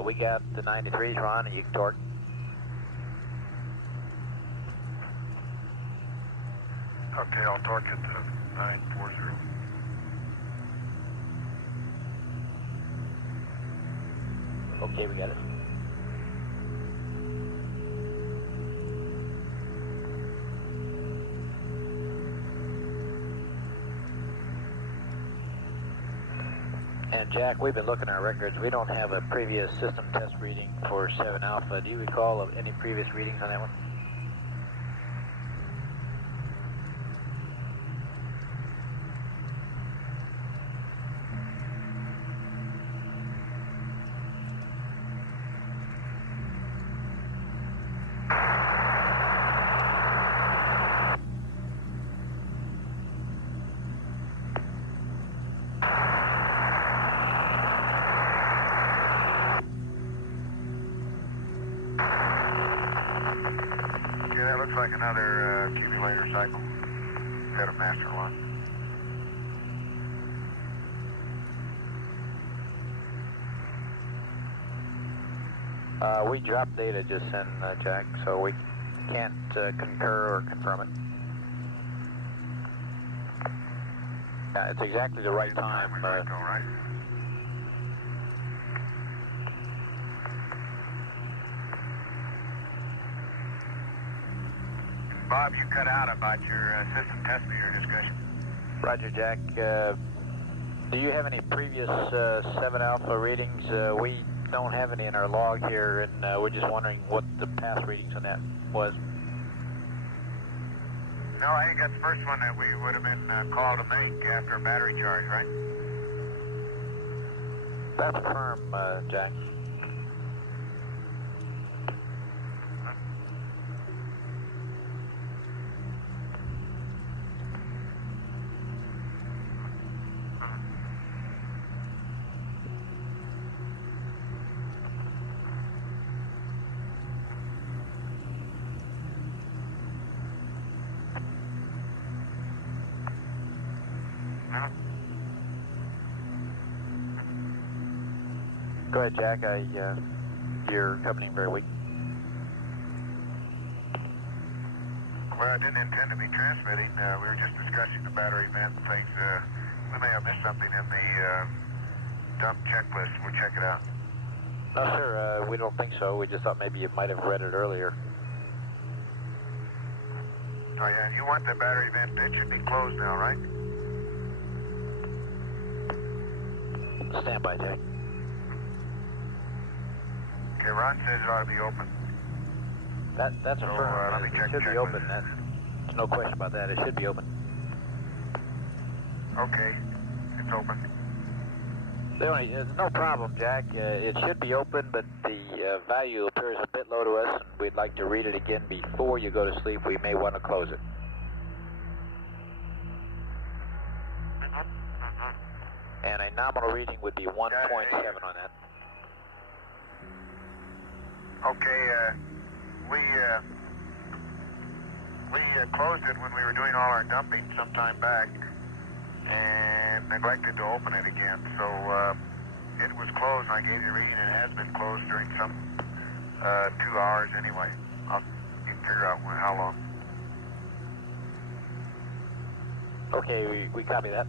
We got the 93s, Ron, and you can torque. Okay, I'll torque it to 940. Okay, we got it. And Jack, we've been looking at our records. We don't have a previous system test reading for 7 Alpha. Do you recall of any previous readings on that one? Yeah, that looks like another accumulator cycle. Got a master one. We dropped data just in, Jack, so we can't concur or confirm it. Yeah, it's exactly the right time. Right? Bob, you cut out about your system test meter discussion. Roger, Jack. Do you have any previous 7 Alpha readings? We don't have any in our log here, and we're just wondering what the past readings on that was. No, I think that's the first one that we would have been called to make after a battery charge, right? That's firm, Jack. Go ahead, Jack. Do you you're coming in very weak. Well, I didn't intend to be transmitting. We were just discussing the battery vent and things. We may have missed something in the dump checklist. We'll check it out. No, sir, we don't think so. We just thought maybe you might have read it earlier. Oh, yeah, you want the battery vent. It should be closed now, right? Stand by, Jack. Okay, Ron says it ought to be open. That's So, affirmed. let me check It should be checklist. open. There's no question about that. It should be open. Okay, it's open. There's no problem, Jack. It should be open, but the value appears a bit low to us, and we'd like to read it again before you go to sleep. We may want to close it. And a nominal reading would be 1.7 on that. Okay, we closed it when we were doing all our dumping some time back and neglected to open it again. So it was closed, and I gave you a reading, and it has been closed during some 2 hours anyway. I'll figure out how long. Okay, we copy that.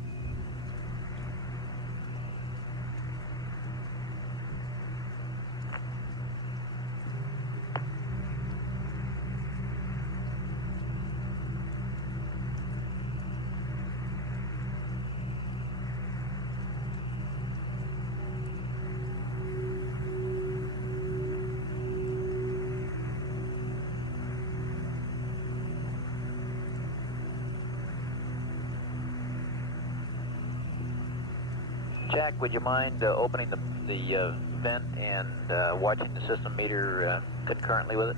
Jack, would you mind opening the vent and watching the system meter concurrently with it?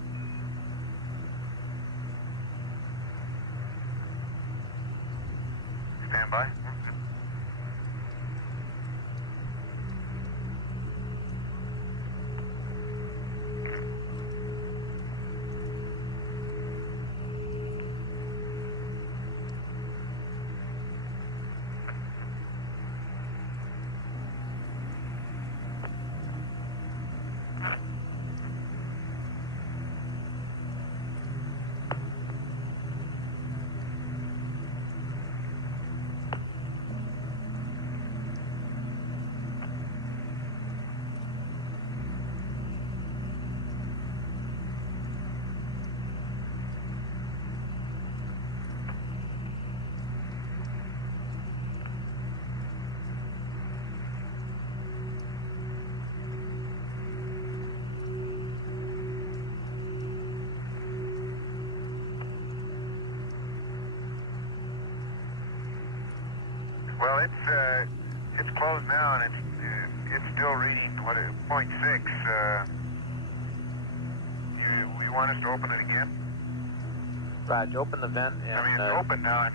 Stand by. Well, it's closed now, and it's still reading 0.6. You want us to open it again? Right, open the vent and... I mean, it's open now.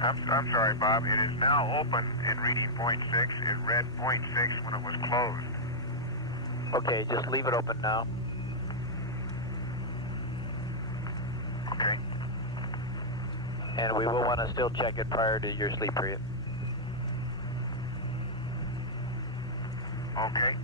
I'm sorry, Bob. It is now open and reading 0.6. It read 0.6 when it was closed. Okay, just leave it open now. Okay. And we will want to still check it prior to your sleep period. Okay.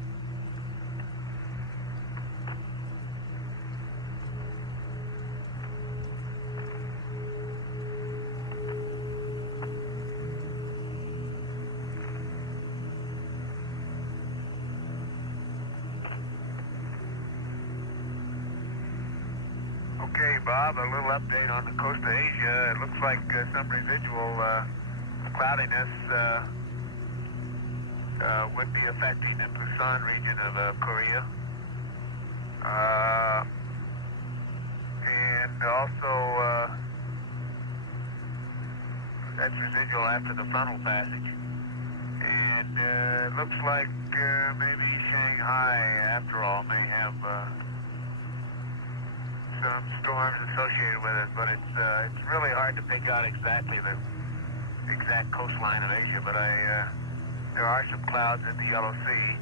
Okay, Bob, a little update on the coast of Asia. It looks like some residual cloudiness would be affecting the Busan region of Korea. And also, that's residual after the frontal passage. And it looks like maybe Shanghai, after all, may have some storms associated with it, but it's really hard to pick out exactly the exact coastline of Asia. But there are some clouds in the Yellow Sea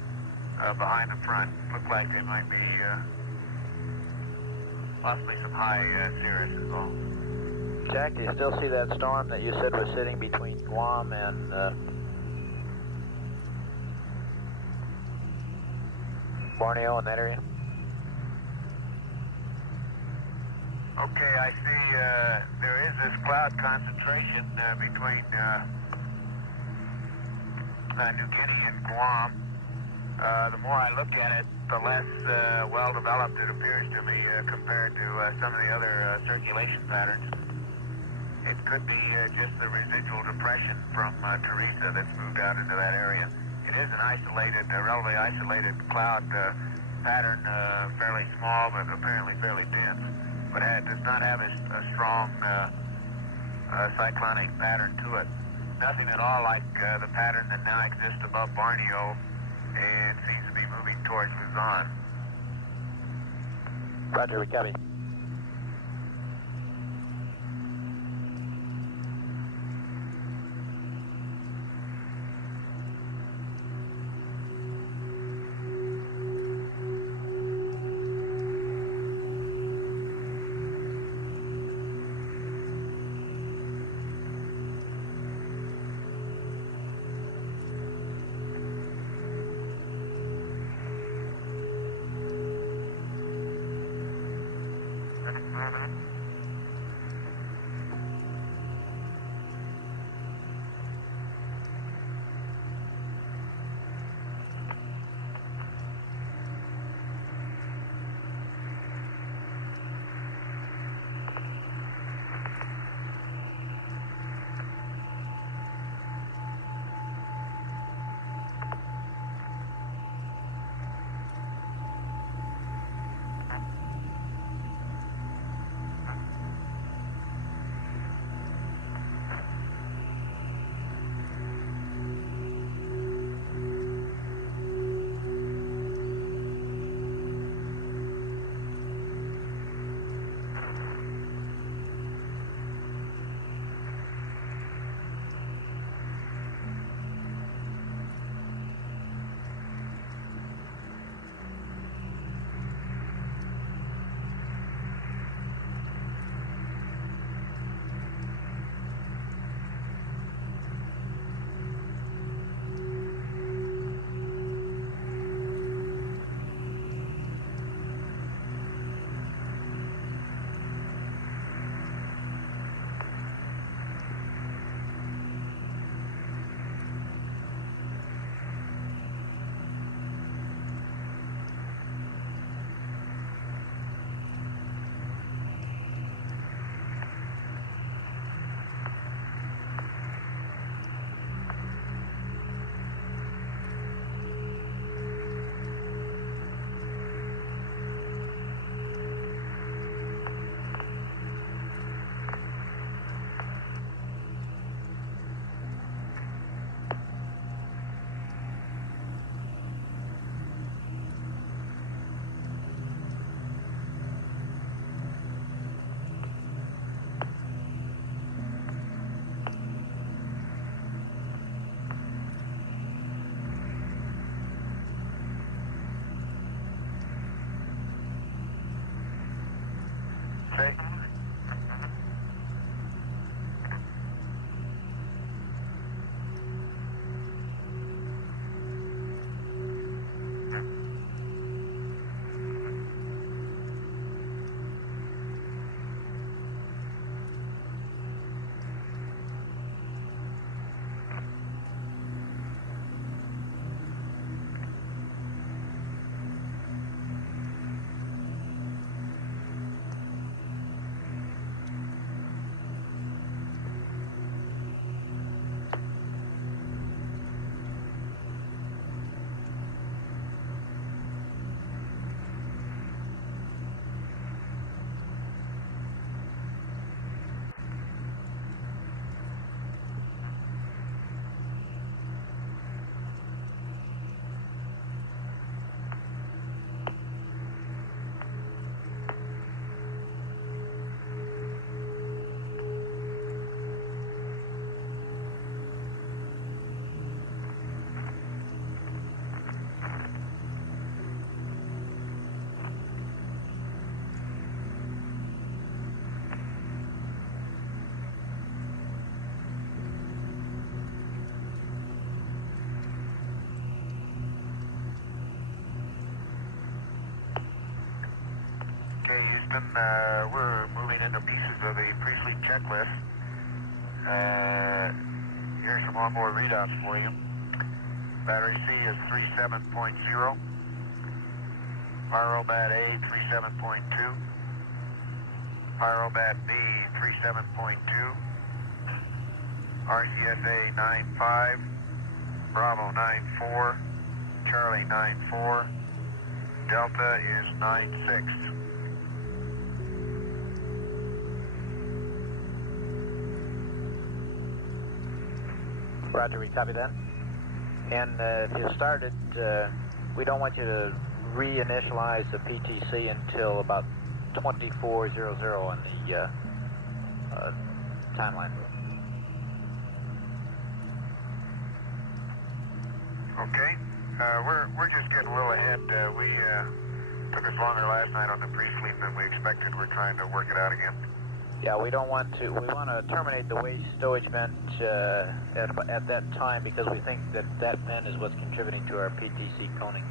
behind the front. Look like they might be possibly some high cirrus as well. Jack, do you still see that storm that you said was sitting between Guam and... Borneo in that area? Okay, I see there is this cloud concentration between New Guinea and Guam. The more I look at it, the less well-developed it appears to me compared to some of the other circulation patterns. It could be just the residual depression from Teresa that's moved out into that area. It is an isolated, relatively isolated cloud pattern, fairly small but apparently fairly dense, but it does not have a strong cyclonic pattern to it. Nothing at all like the pattern that now exists above Borneo and seems to be moving towards Luzon. Roger, we copy. Houston, we're moving into pieces of the pre-sleep checklist. Here's some onboard readouts for you. Battery C is 37.0. Pyrobat A 37.2. Pyrobat B 37.2. RCSA 95. Bravo 94. Charlie 94. Delta is 96. Roger, we copy that. And if you started, we don't want you to reinitialize the PTC until about 2400 on the timeline. Okay. We're just getting a little ahead. We took us longer last night on the pre-sleep than we expected. We're trying to work it out again. Yeah, we don't want to. We want to terminate the waste stowage vent at that time because we think that that vent is what's contributing to our PTC coning.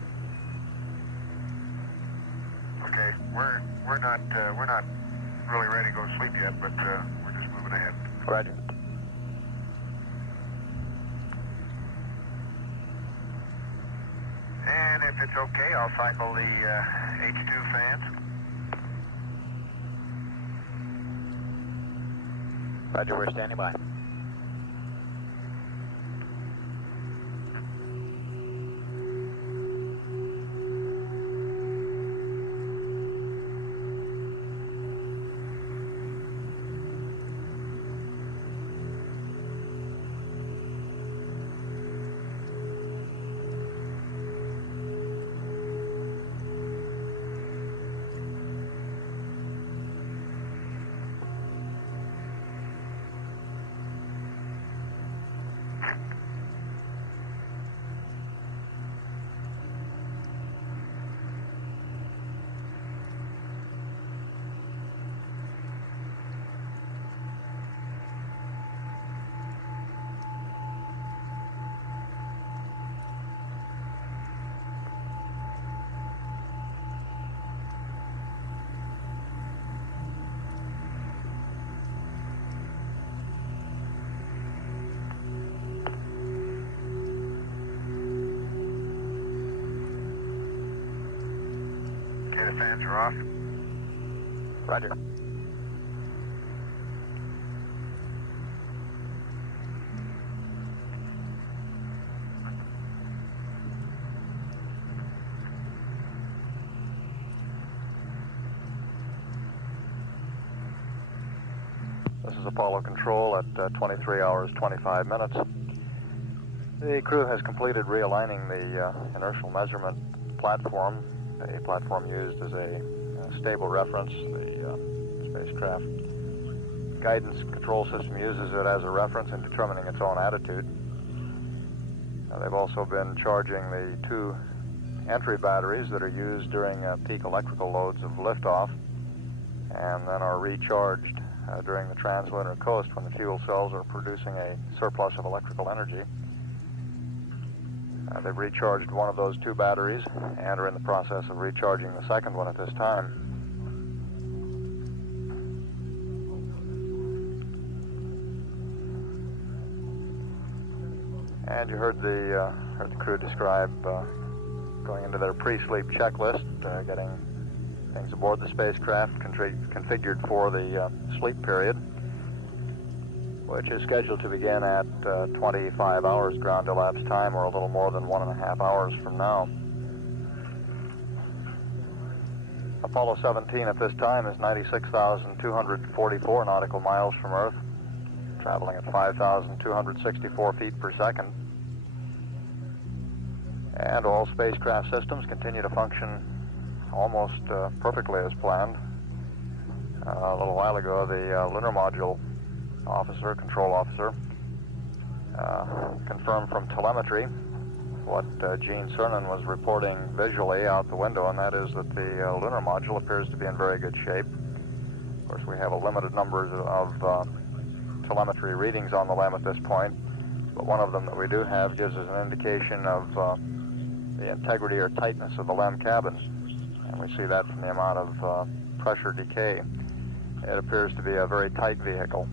Okay, we're not really ready to go to sleep yet, but we're just moving ahead. Roger. And if it's okay, I'll cycle the H2 fans. Roger, we're standing by. The fans are off. Roger. This is Apollo Control at 23 hours 25 minutes. The crew has completed realigning the inertial measurement platform, a platform used as a stable reference. The spacecraft guidance control system uses it as a reference in determining its own attitude. They've also been charging the two entry batteries that are used during peak electrical loads of liftoff, and then are recharged during the translunar coast when the fuel cells are producing a surplus of electrical energy. They've recharged one of those two batteries and are in the process of recharging the second one at this time. And you heard the crew describe going into their pre-sleep checklist, getting things aboard the spacecraft configured for the sleep period, which is scheduled to begin at 25 hours ground elapsed time, or a little more than 1.5 hours from now. Apollo 17 at this time is 96,244 nautical miles from Earth, traveling at 5,264 feet per second. And all spacecraft systems continue to function almost perfectly as planned. A little while ago, the lunar module control officer, confirmed from telemetry what Gene Cernan was reporting visually out the window, and that is that the lunar module appears to be in very good shape. Of course, we have a limited number of telemetry readings on the LEM at this point, but one of them that we do have gives us an indication of the integrity or tightness of the LEM cabin, and we see that from the amount of pressure decay. It appears to be a very tight vehicle.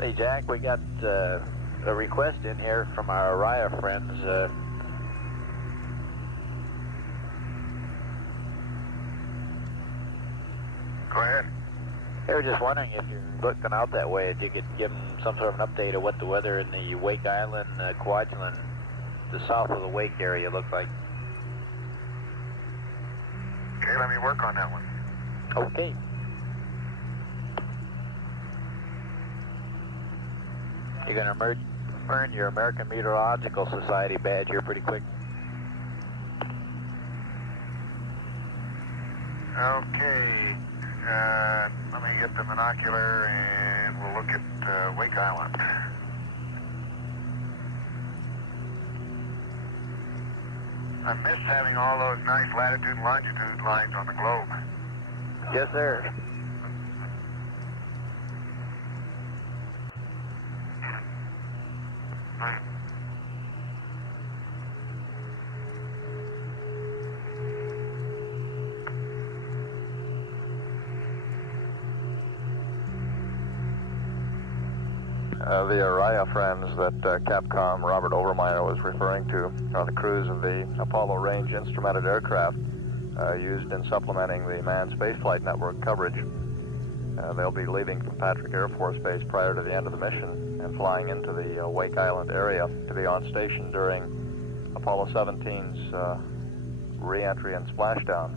Hey Jack, we got a request in here from our Araya friends. Go ahead. They were just wondering if you're looking out that way, if you could give them some sort of an update of what the weather in the Wake Island, Kwajalein, the south of the Wake area looks like. Okay, let me work on that one. Okay. You're going to earn your American Meteorological Society badge here pretty quick. Okay, let me get the binocular and we'll look at Wake Island. I miss having all those nice latitude and longitude lines on the globe. Yes, sir. The Araya friends that Capcom Robert Overmyer was referring to are the crews of the Apollo range instrumented aircraft used in supplementing the manned spaceflight network coverage. They'll be leaving from Patrick Air Force Base prior to the end of the mission and flying into the Wake Island area to be on station during Apollo 17's re-entry and splashdown.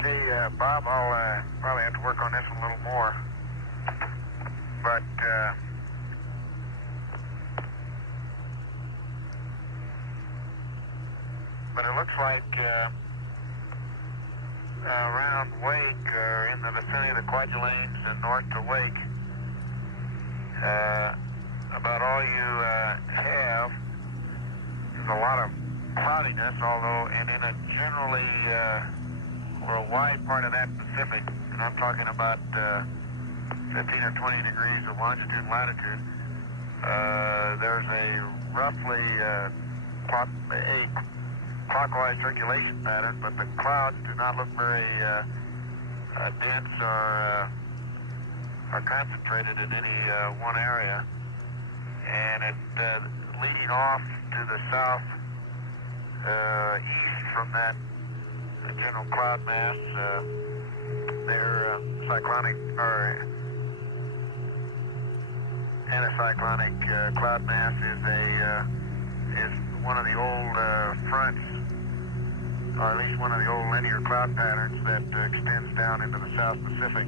Okay, Bob, I'll probably have to work on this one a little more. But it looks like around Wake, or in the vicinity of the Kwajaleins and north to Wake, about all you have is a lot of cloudiness, although, and in a generally, or a wide part of that Pacific, and I'm talking about 15 or 20 degrees of longitude and latitude, there's a roughly clockwise circulation pattern, but the clouds do not look very dense or concentrated in any one area. And it leading off to the south east from that general cloud mass, their cyclonic or anticyclonic cloud mass is one of the old fronts, or at least one of the old linear cloud patterns that extends down into the South Pacific.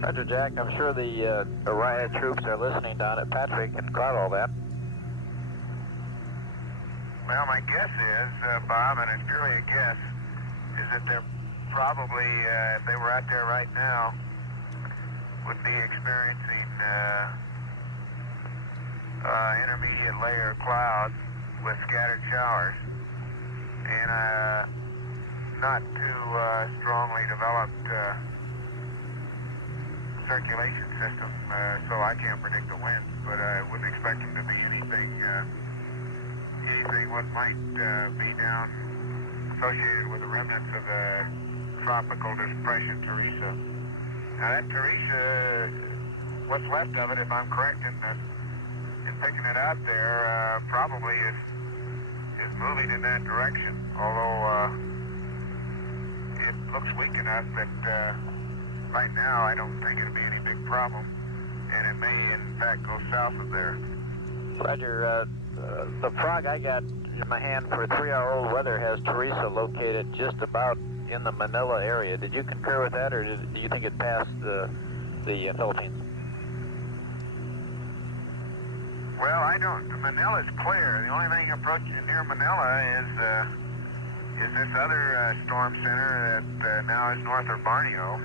Roger, Jack. I'm sure the riot troops are listening down at Patrick and caught all that. Well, my guess is, Bob, and it's purely a guess, is that they're probably, if they were out there right now, would be experiencing intermediate layer clouds with scattered showers and not too strongly developed circulation system, so I can't predict the winds, but I wouldn't expect them to be anything what might be down associated with the remnants of the tropical depression Teresa. Now that Teresa, what's left of it, if I'm correct in picking it out there, probably is moving in that direction, although it looks weak enough that right now I don't think it'll be any big problem, and it may in fact go south of there. Roger, the frog I got in my hand for 3-hour-old weather has Teresa located just about in the Manila area. Did you concur with that, or do you think it passed the Philippines? Well, I don't. Manila's clear. The only thing approaching near Manila is this other storm center that now is north of Borneo,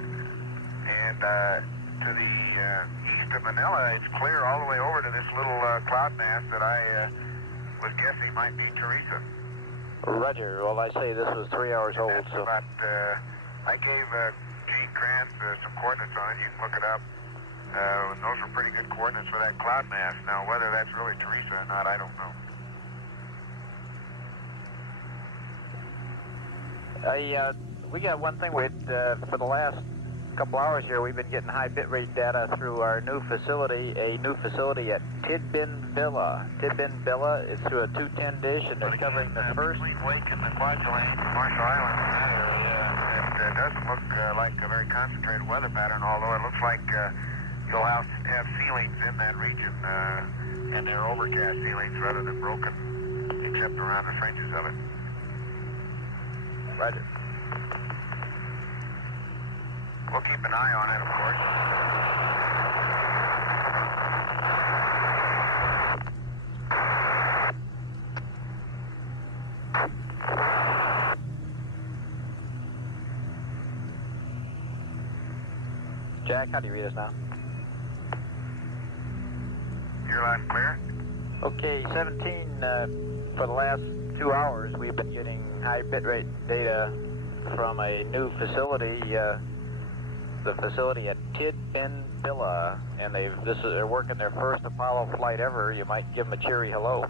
and to the east of Manila, it's clear all the way over to this little cloud mass that I was guessing might be Teresa. Roger. Well, I say this was 3 hours old, That's so... about, I gave Gene Krantz some coordinates on it. You can look it up. Those are pretty good coordinates for that cloud mass. Now, whether that's really Teresa or not, I don't know. We got one thing. For the last couple hours here, we've been getting high bitrate data through our new facility, a new facility at Tidbin Villa. Tidbin Villa is through a 210 dish, and they're covering the first... Between Wake and the Kwajalein, Marshall Islands, in that area, it doesn't look like a very concentrated weather pattern, although it looks like you'll have ceilings in that region, and they're overcast ceilings rather than broken, except around the fringes of it. Roger. We'll keep an eye on it, of course. Jack, how do you read us now? You're loud and clear? Okay, 17, for the last 2 hours, we've been getting high bitrate data from a new facility, the facility at Tidbin Villa, and they're working their first Apollo flight ever. You might give them a cheery hello.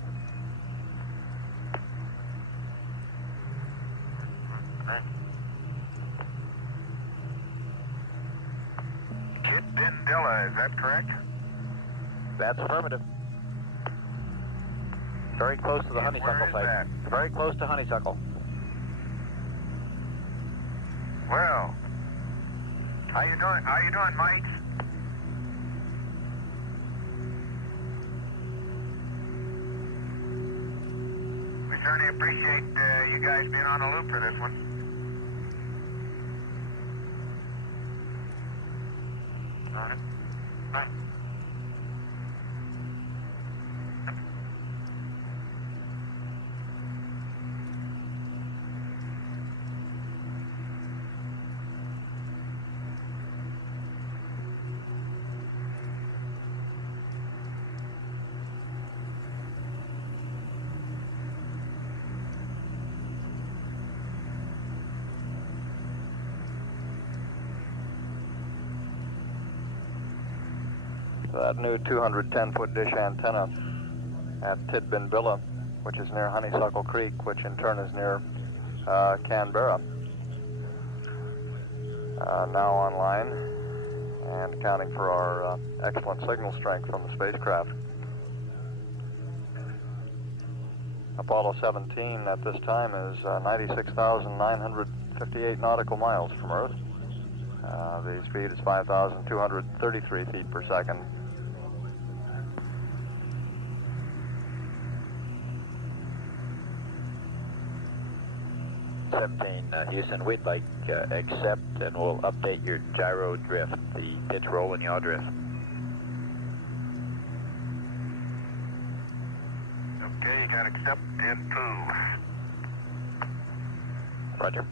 Tidbin Villa, is that correct? That's affirmative. Very close to the honeysuckle site. That? Very close to honeysuckle. Well, how you doing, Mike? We certainly appreciate you guys being on the loop for this one. All right. Bye. That new 210-foot dish antenna at Tidbinbilla, which is near Honeysuckle Creek, which in turn is near Canberra, now online and accounting for our excellent signal strength from the spacecraft. Apollo 17 at this time is 96,958 nautical miles from Earth. The speed is 5,233 feet per second. Houston, we'd like accept and we'll update your gyro drift, the pitch roll and yaw drift. Okay, you got accept and poo. Roger.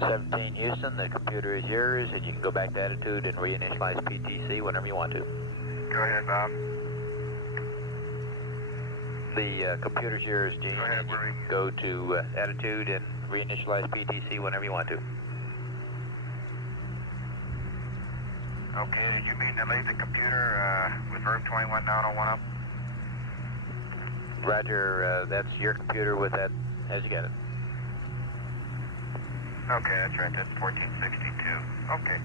17 Houston, the computer is yours, and you can go back to attitude and reinitialize PTC whenever you want to. Go ahead, Bob. The computer's yours, Gene. Go ahead, and you Murray. can go to attitude and reinitialize PTC whenever you want to. Okay, did you mean to leave the computer with verb 21 down on 1 up? Roger, that's your computer with that as you get it. Okay, that's right, that's 1462. Okay.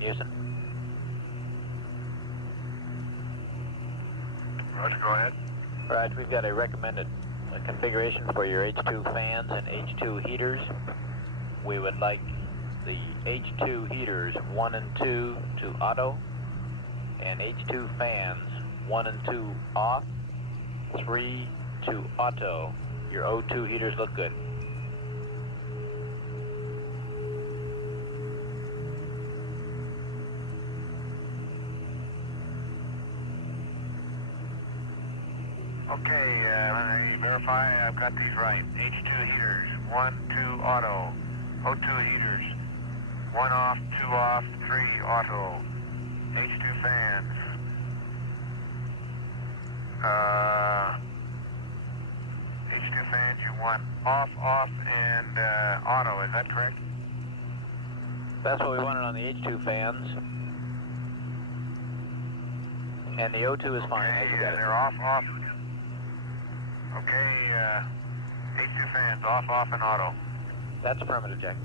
Houston. Roger, go ahead. Right, we've got a recommended configuration for your H2 fans and H2 heaters. We would like the H2 heaters 1 and 2 to auto, and H2 fans 1 and 2 off, 3 to auto. Your O2 heaters look good. Okay, let me verify I've got these right. H2 heaters, 1, 2 auto. O2 heaters, 1 off, 2 off, 3 auto. H2 fans. H2 fans, you want off, and auto, is that correct? That's what we wanted on the H2 fans. And the O2 is fine. Okay, As you got it. they're off. Okay, H2 fans, off, and auto. That's affirmative, Jack.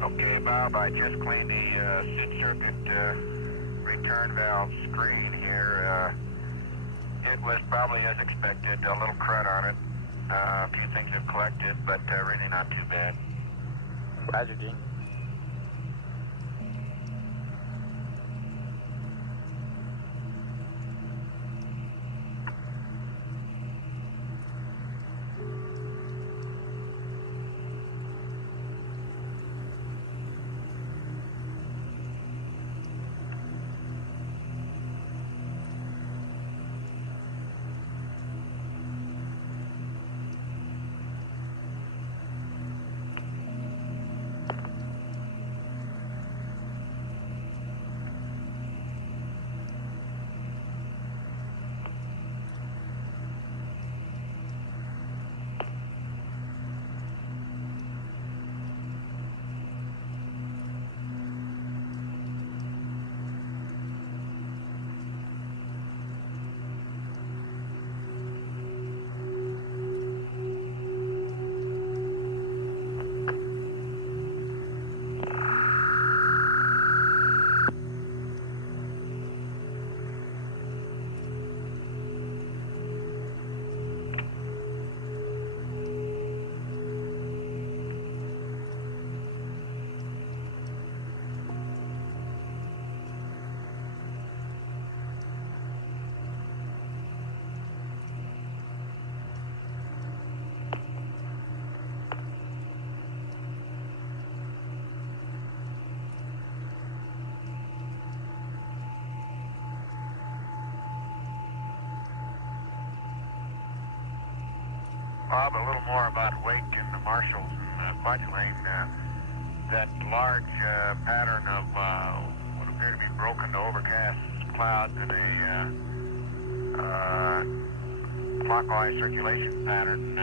Okay, Bob, I just cleaned the SID circuit return valve screen here. It was probably as expected, a little crud on it. A few things have collected, but really not too bad. Roger, Gene. Bob, a little more about Wake and the Marshalls and Budgeling. That large pattern of what appear to be broken to overcast clouds and a clockwise circulation pattern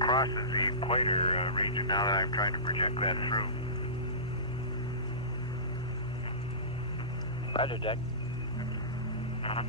crosses the equator region now that I'm trying to project that through. Roger, Jack. Uh-huh.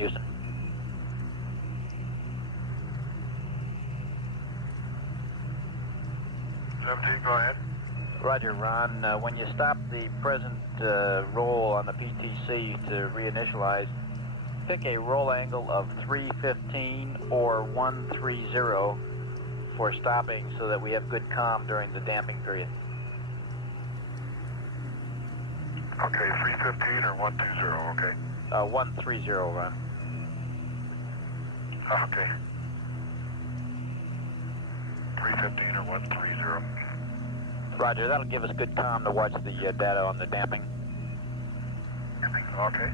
Houston. Go ahead. Roger, Ron. When you stop the present roll on the PTC to reinitialize, pick a roll angle of 315 or 130 for stopping so that we have good comm during the damping period. Okay, 315 or 120, okay. 130, Ron. Okay. 315 or 130. Roger, that'll give us good comm to watch the data on the damping. Okay.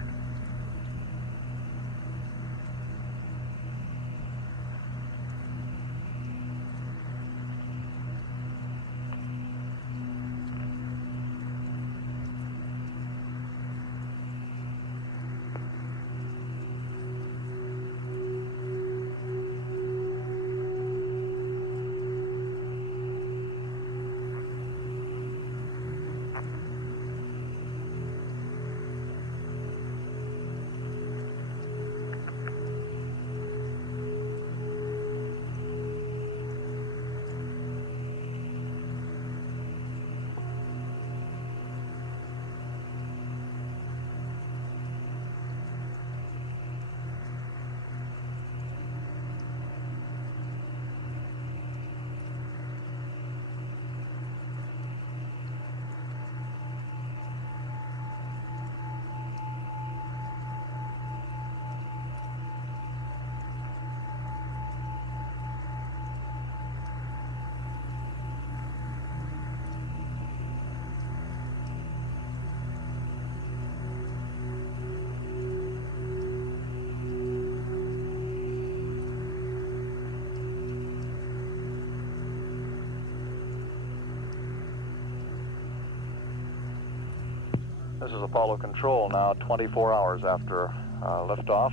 This is Apollo Control now 24 hours after liftoff.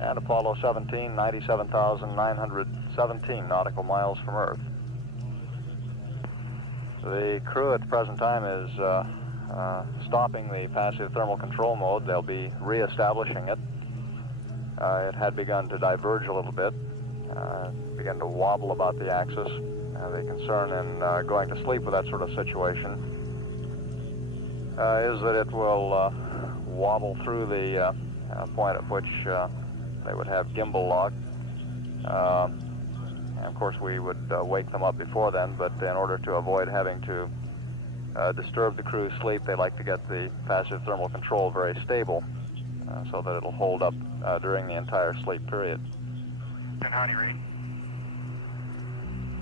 And Apollo 17, 97,917 nautical miles from Earth. The crew at the present time is stopping the passive thermal control mode. They'll be re-establishing it. It had begun to diverge a little bit, began to wobble about the axis. The concern in going to sleep with that sort of situation is that it will wobble through the point at which they would have gimbal lock. And of course we would wake them up before then, but in order to avoid having to disturb the crew's sleep, they like to get the passive thermal control very stable so that it'll hold up during the entire sleep period. And how do you read?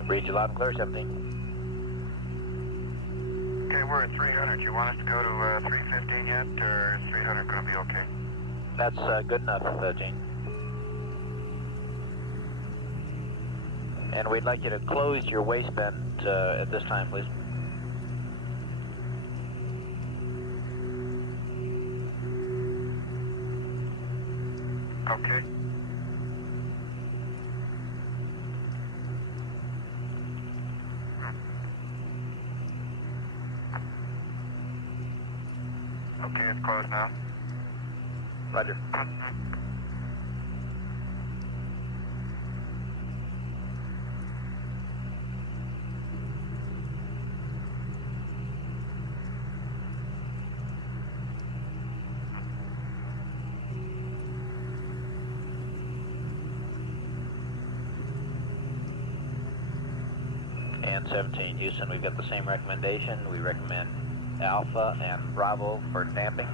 Read you loud and clear, 17. Okay, we're at 300. You want us to go to 315 yet, or is 300 going to be okay? That's good enough, Gene. And we'd like you to close your waistband at this time, please. Okay. Okay, it's closed now. Roger. 17 Houston, we've got the same recommendation. We recommend Alpha and Bravo for damping,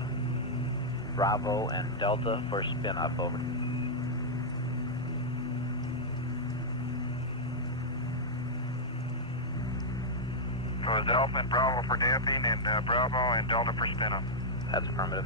Bravo and Delta for spin up, over. So it's Alpha and Bravo for damping and Bravo and Delta for spin up. That's affirmative.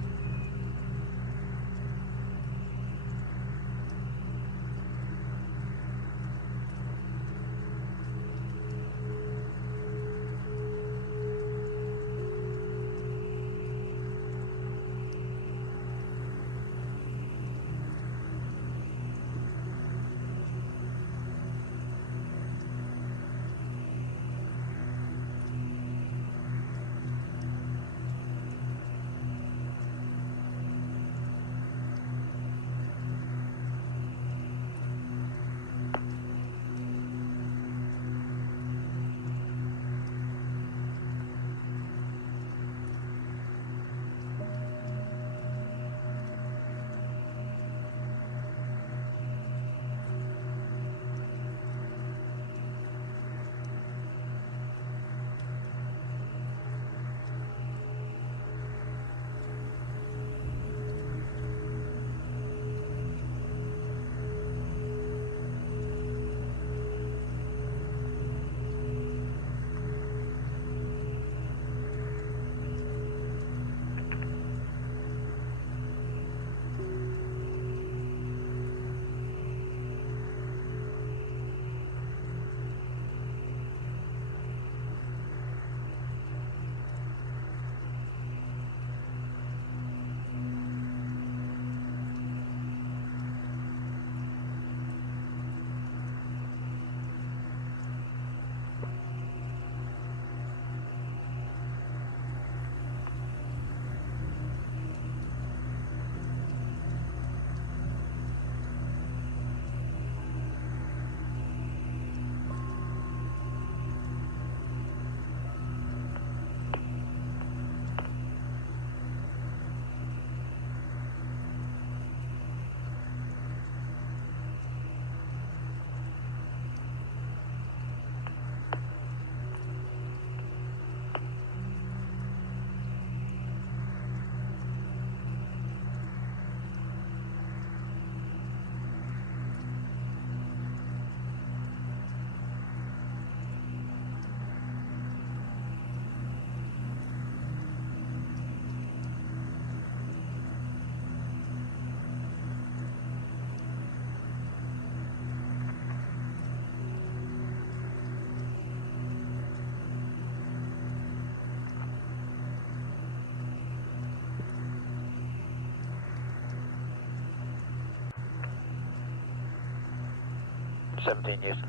Seventeen Houston.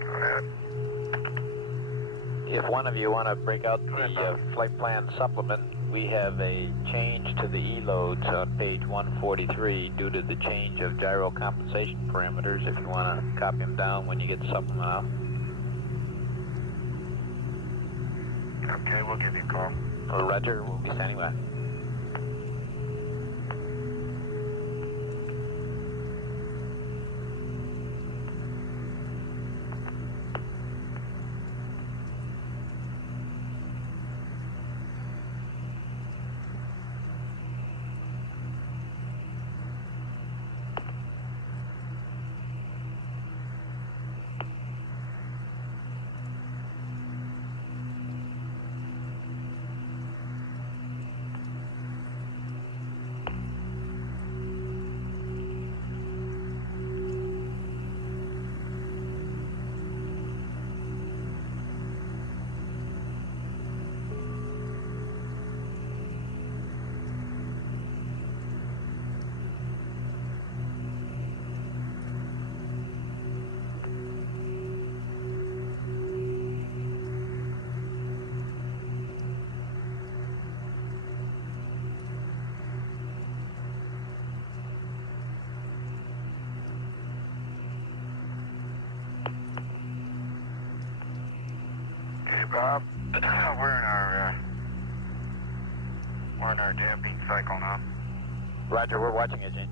Go ahead. If one of you want to break out the flight plan supplement, we have a change to the E-loads on page 143 due to the change of gyro compensation parameters. If you want to copy them down when you get the supplement out. Okay, we'll give you a call. Roger, we'll be standing by. Bob, we're in our damping cycle now. Roger, we're watching it, Gene.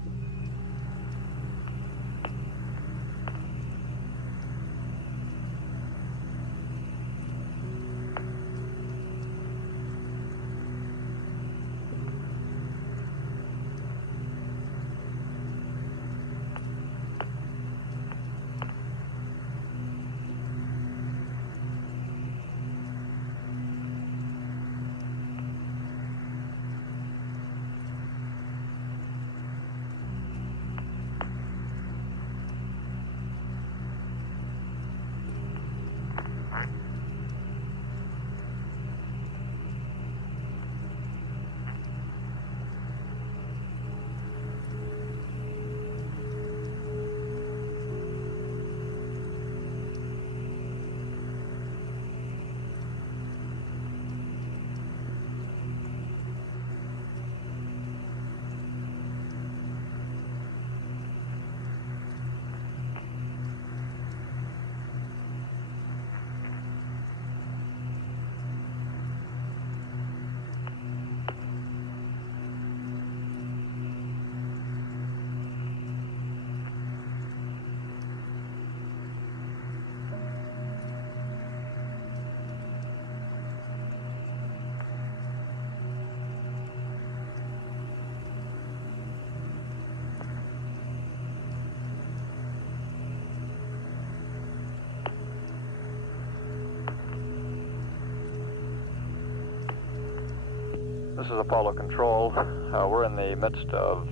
This is Apollo Control. We're in the midst of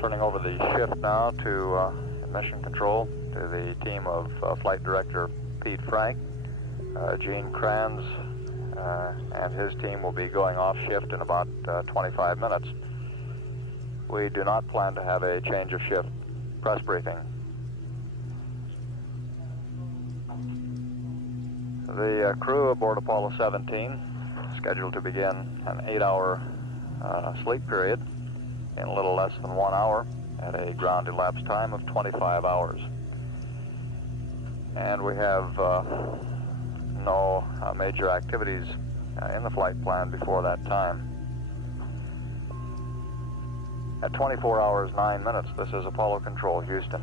turning over the shift now to Mission Control, to the team of Flight Director Pete Frank. Gene Kranz and his team will be going off shift in about 25 minutes. We do not plan to have a change of shift press briefing. The crew aboard Apollo 17 scheduled to begin an 8-hour sleep period in a little less than 1 hour at a ground elapsed time of 25 hours. And we have no major activities in the flight plan before that time. At 24 hours 9 minutes, this is Apollo Control, Houston.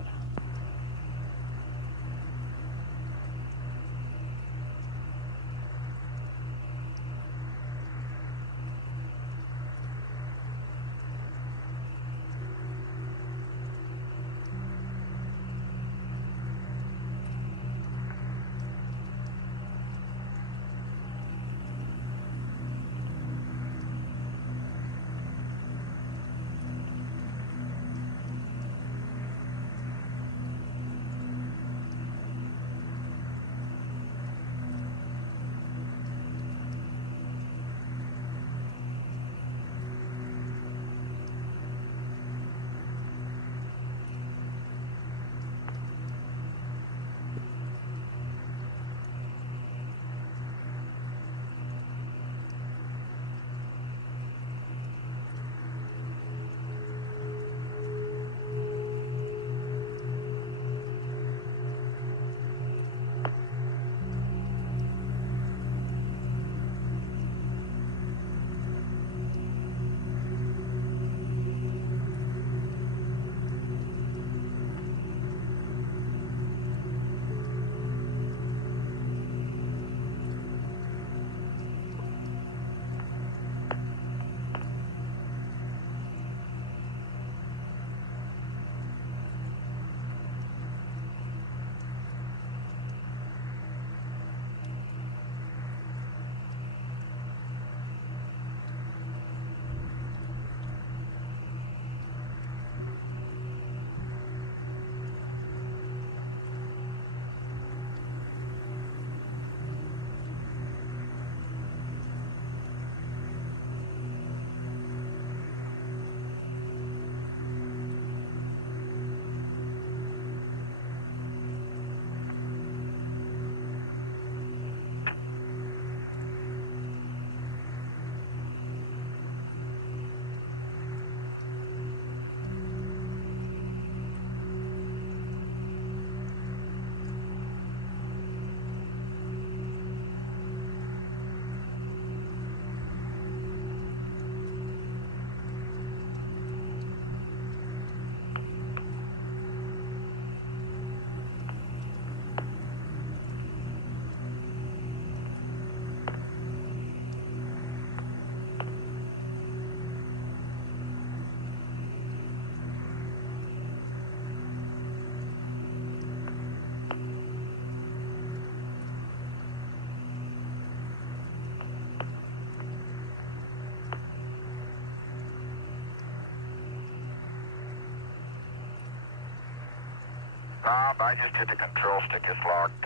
Bob, I just hit the control stick. It's locked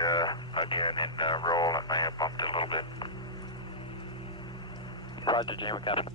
again in roll. It may have bumped it a little bit. Roger, Gene, we got it.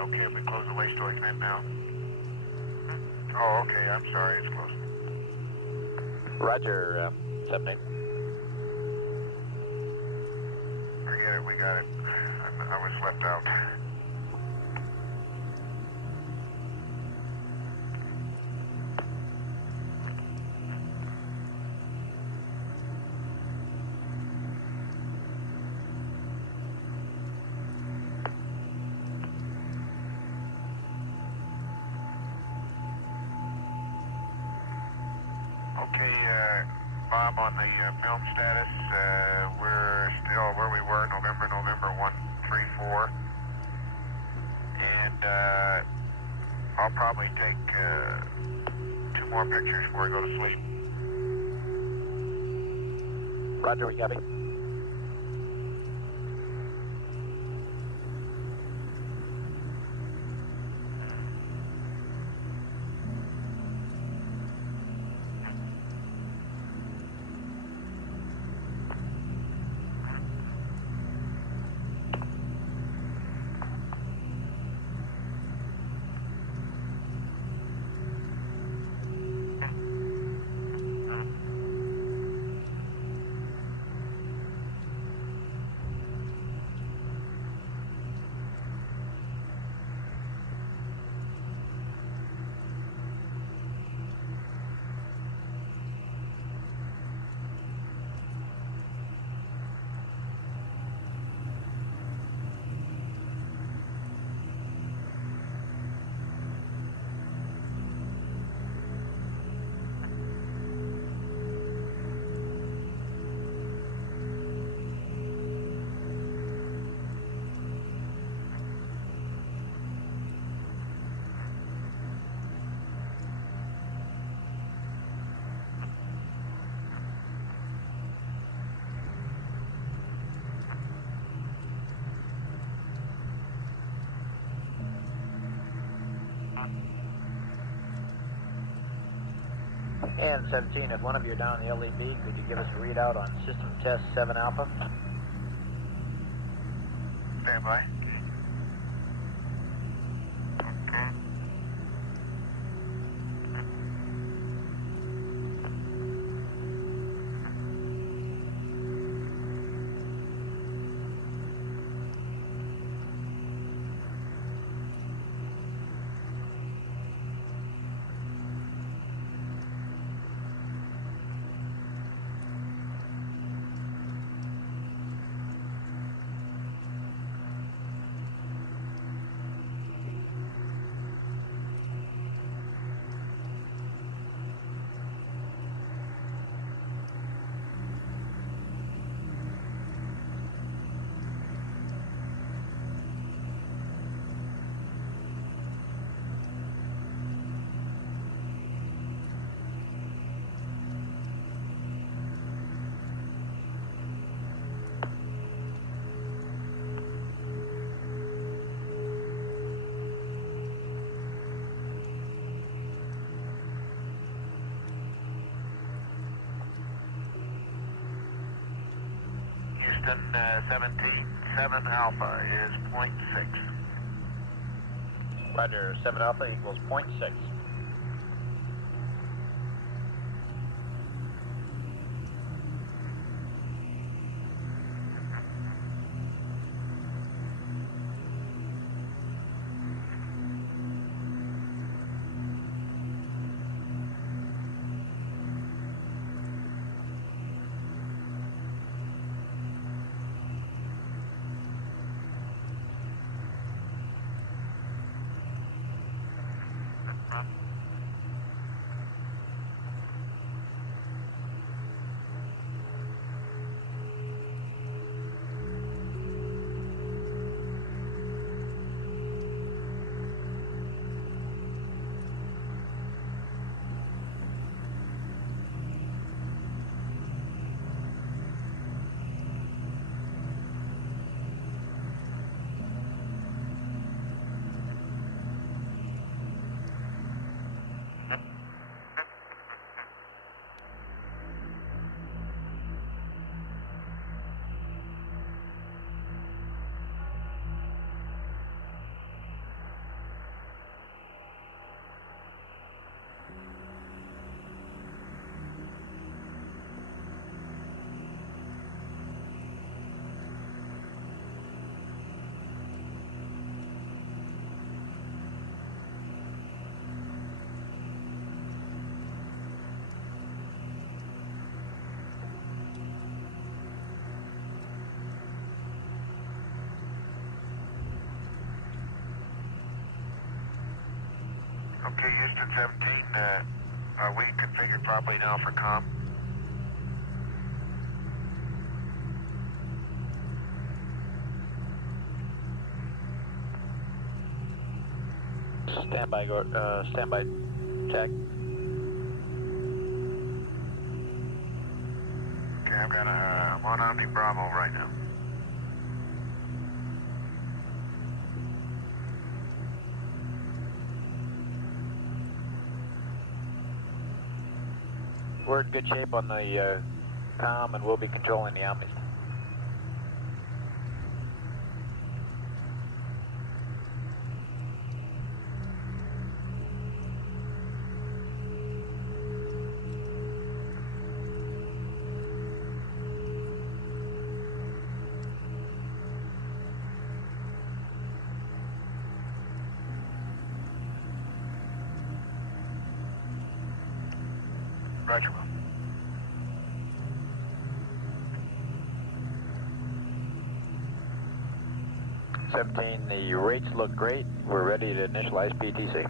okay, we close the waste storage vent now. Oh, okay, I'm sorry, it's closed. Roger, 78. Forget it, we got it. I was left out. Okay, Bob, on the film status, we're still where we were, November 134. And I'll probably take 2 more pictures before I go to sleep. Roger, we copy. And 17, if one of you are down in the LEB, could you give us a readout on system test 7 Alpha? Stand by. Okay. Houston, 17, 7 Alpha is 0.6. Roger, 7 Alpha equals 0.6. Okay, Houston 17, are we configured properly now for comm? Standby, standby, check. Okay, I've got I'm on Omni Bravo right now. We're in good shape on the comm, and we'll be controlling the Omnis. Roger, Will. The rates look great. We're ready to initialize PTC.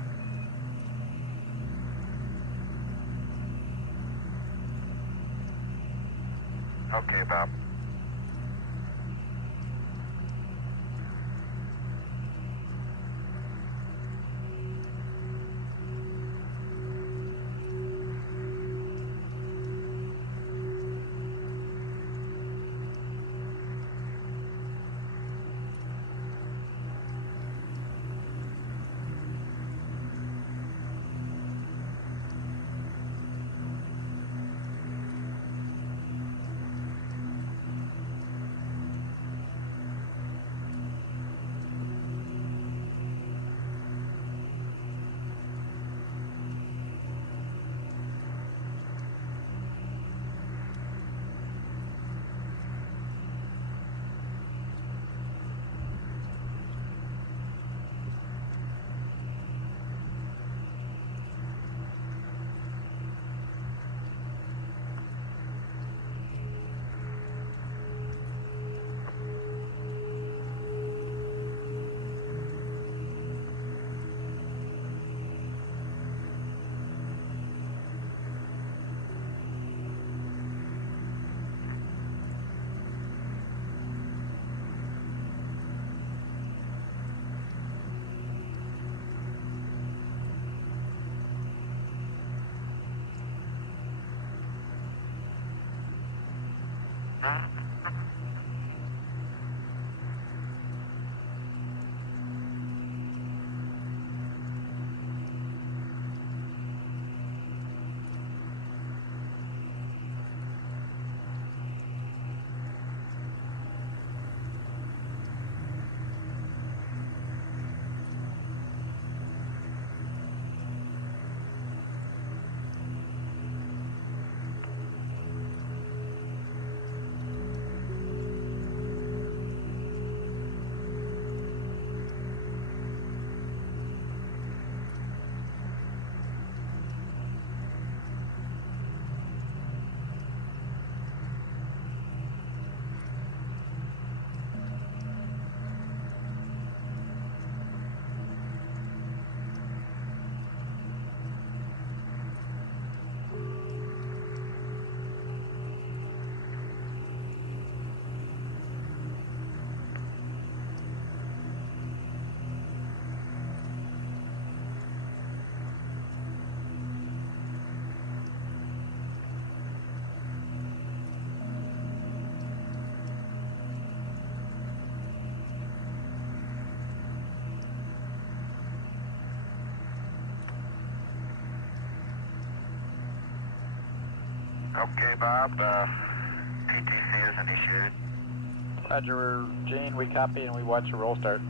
Okay, Bob. Okay, Bob. PTC is initiated. Roger, Gene, we copy and we watch the roll start.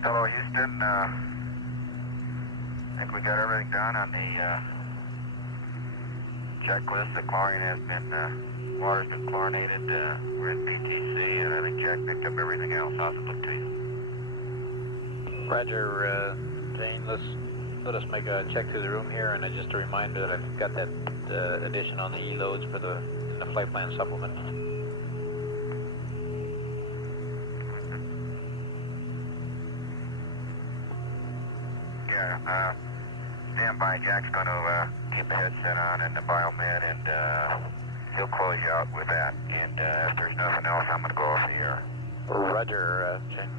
Hello, Houston. I think we got everything done on the checklist. The chlorine has been, water's been chlorinated. We're in PTC, and I think Jack picked up everything else. How's it look to you? Roger, Jane. Let us make a check through the room here, and just a reminder that I've got that addition on the E-loads for the flight plan supplement. Yeah, stand by. Jack's going to keep the headset on and the biomed, and he'll close you out with that. And if there's nothing else, I'm going to go off the air. Roger, Jane.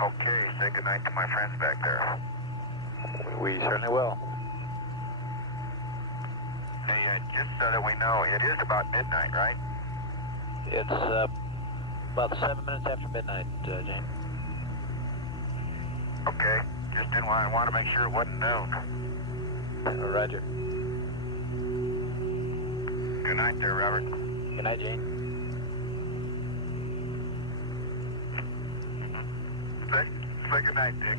Okay, say goodnight to my friends back there. We certainly will. Hey, just so that we know, it is about midnight, right? It's about 7 minutes after midnight, Jane. Okay, just didn't want to make sure it wasn't noon. Roger. Good night there, Robert. Good night, Jane. Say good night, Dick.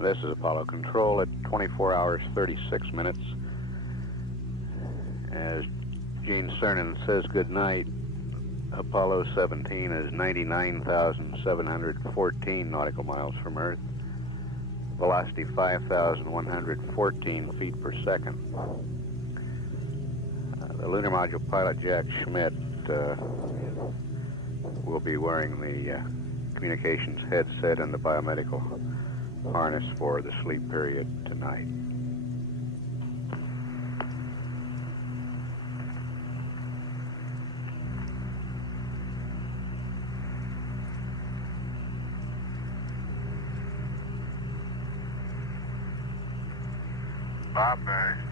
This is Apollo Control at 24 hours 36 minutes. As Gene Cernan says goodnight, Apollo 17 is 99,714 nautical miles from Earth. Velocity 5,114 feet per second. The lunar module pilot Jack Schmidt will be wearing the communications headset and the biomedical harness for the sleep period tonight. Bob,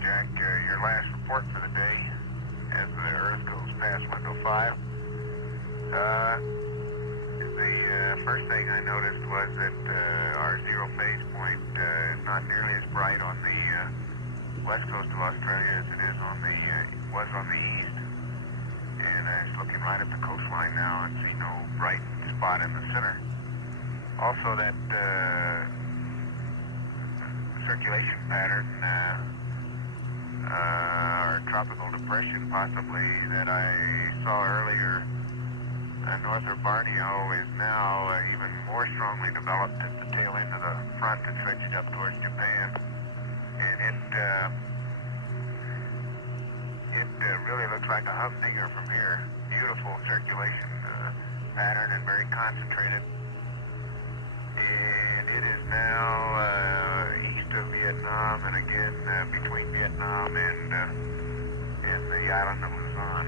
Jack, your last report for the day as the Earth goes past window 5. The first thing I noticed was that our zero phase point is not nearly as bright on the west coast of Australia as it is on the was on the east. And I was looking right at the coastline now and see no bright spot in the center. Also, that circulation pattern, or tropical depression possibly, that I saw earlier north of Borneo is now even more strongly developed at the tail end of the front that's stretched up towards Japan. And it really looks like a humdinger from here. Beautiful circulation pattern and very concentrated. And it is now east of Vietnam and again between Vietnam and the island of Luzon.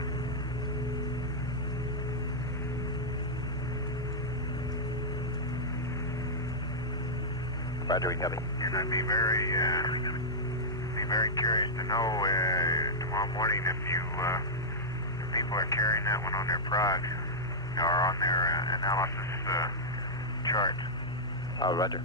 Roger, we copy. And I'd be very curious to know tomorrow morning if you people are carrying that one on their prog, or on their analysis chart. Roger.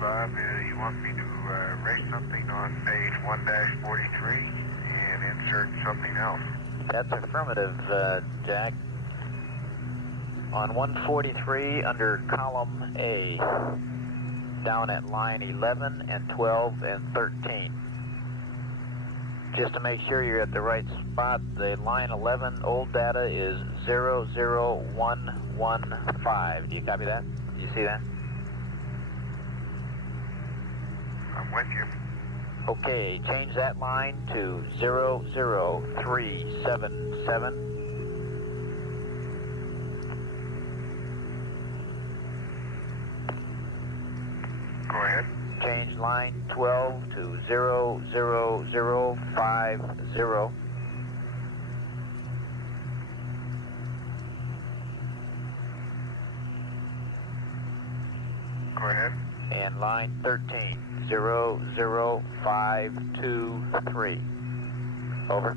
Bob, you want me to erase something on page 1-43 and insert something else? That's affirmative, Jack. On 143 under column A, down at line 11 and 12 and 13. Just to make sure you're at the right spot, the line 11 old data is 00115. Do you copy that? Do you see that? I'm with you. Okay, change that line to 00377. Go ahead. Change line 12 to 00050. Go ahead. And line 13, 00523. Over.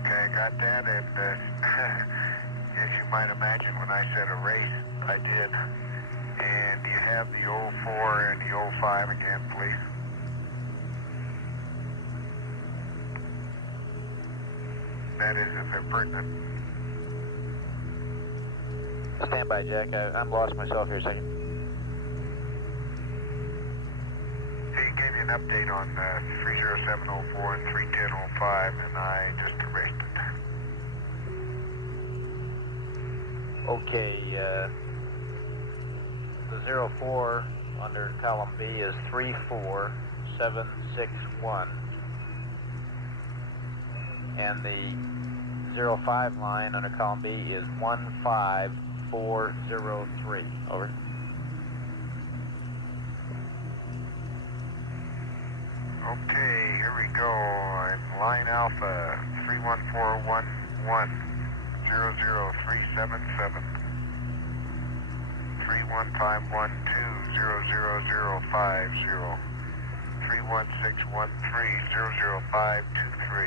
Okay, I got that, and as you might imagine, when I said erase, I did. And do you have the 04 and the 05 again, please? That is, if they're pertinent. Stand by, So Jack. I'm lost myself here a second. you gave me an update on 30704 and 31005, and I just erased it. Okay, the 04 under column B is 34761, and the 05 line under column B is 15403. Over. Okay, here we go. In line Alpha, 31411, 00377, 31512, 00050, 31613, 00523.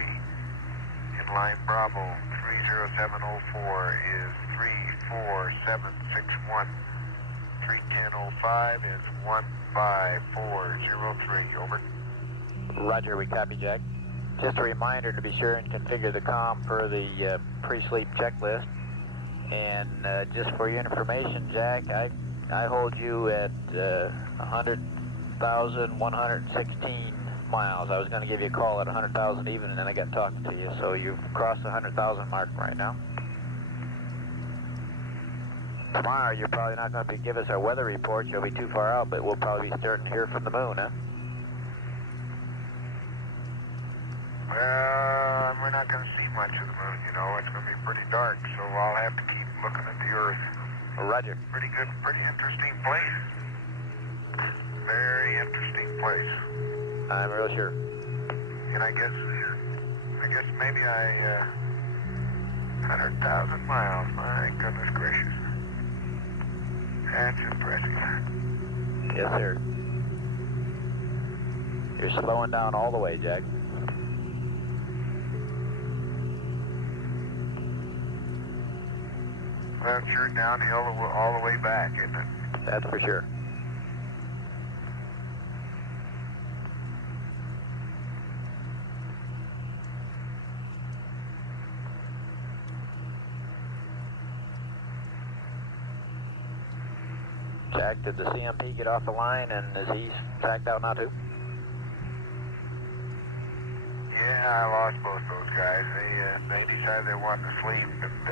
In line Bravo, 30704 is 34761. 31005 is 15403. Over. Roger, we copy, Jack. Just a reminder to be sure and configure the comm per the pre-sleep checklist. And just for your information, Jack, I hold you at 100,116 miles. I was going to give you a call at 100,000 even, and then I got talking to you. So you've crossed the 100,000 mark right now. Tomorrow, you're probably not going to give us our weather report. You'll be too far out, but we'll probably be starting to hear from the moon, huh? Well, we're not going to see much of the moon, you know. It's going to be pretty dark, so I'll have to keep looking at the Earth. Roger. Pretty good, pretty interesting place. Very interesting place. I'm real sure. And I guess maybe 100,000 miles. My goodness gracious. That's impressive. Yes, sir. You're slowing down all the way, Jack. Well, it's sure downhill all the way back, isn't it? That's for sure. Jack, did the CMP get off the line, and is he tracked out now too? Yeah, I lost both those guys. They decided they wanted to sleep, and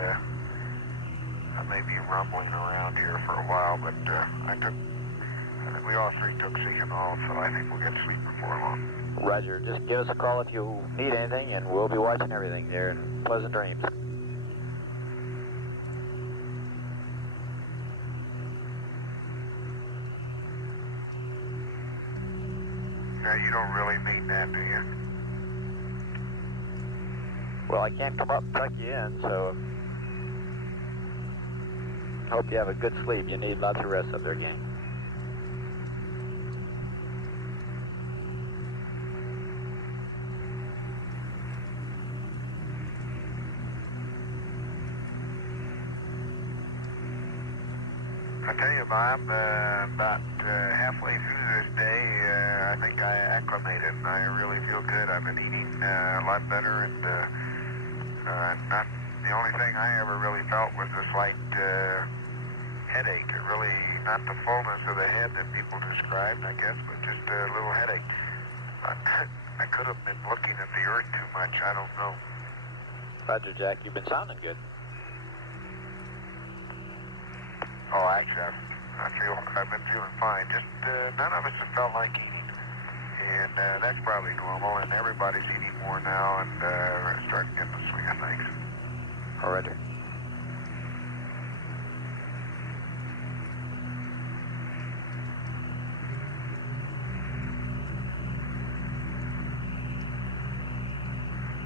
I may be rumbling around here for a while, but we all three took Signal, so I think we'll get sleep before long. Roger. Just give us a call if you need anything, and we'll be watching everything there, and pleasant dreams. Now, you don't really mean that, do you? Well, I can't come up and tuck you in, so hope you have a good sleep. You need lots of rest up there, gang. I tell you, Bob, about halfway through this day, I think I acclimated, and I really feel good. I've been eating a lot better, and not the only thing I ever really felt was a slight headache. It really, not the fullness of the head that people described, I guess, but just a little headache. I could have been looking at the Earth too much. I don't know. Roger, Jack. You've been sounding good. Oh, actually, I've been feeling fine. Just none of us have felt like eating, and that's probably normal. And everybody's eating more now, and we're starting to get in the swing of things. Oh, Roger.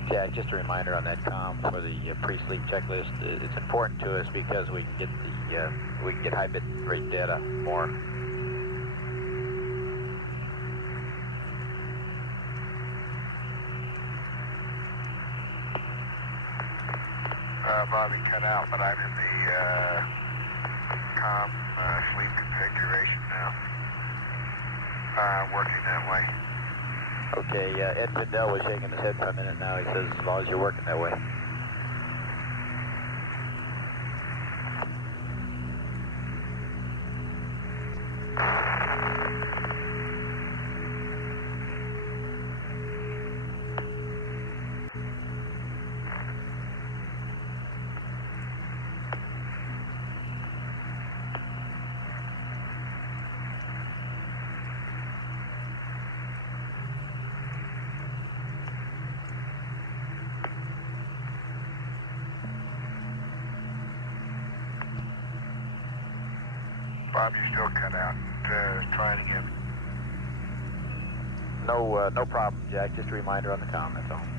Jack, just a reminder on that comm for the pre-sleep checklist. It's important to us because we can get high bit rate data more. Bobby cut out, but I'm in the comm sleep configuration now. Working that way. Okay, Ed Fidel was shaking his head for a minute now. He says as long as you're working that way. Bob, you're still cut out. Try it again. No problem, Jack. Just a reminder on the comm, that's all.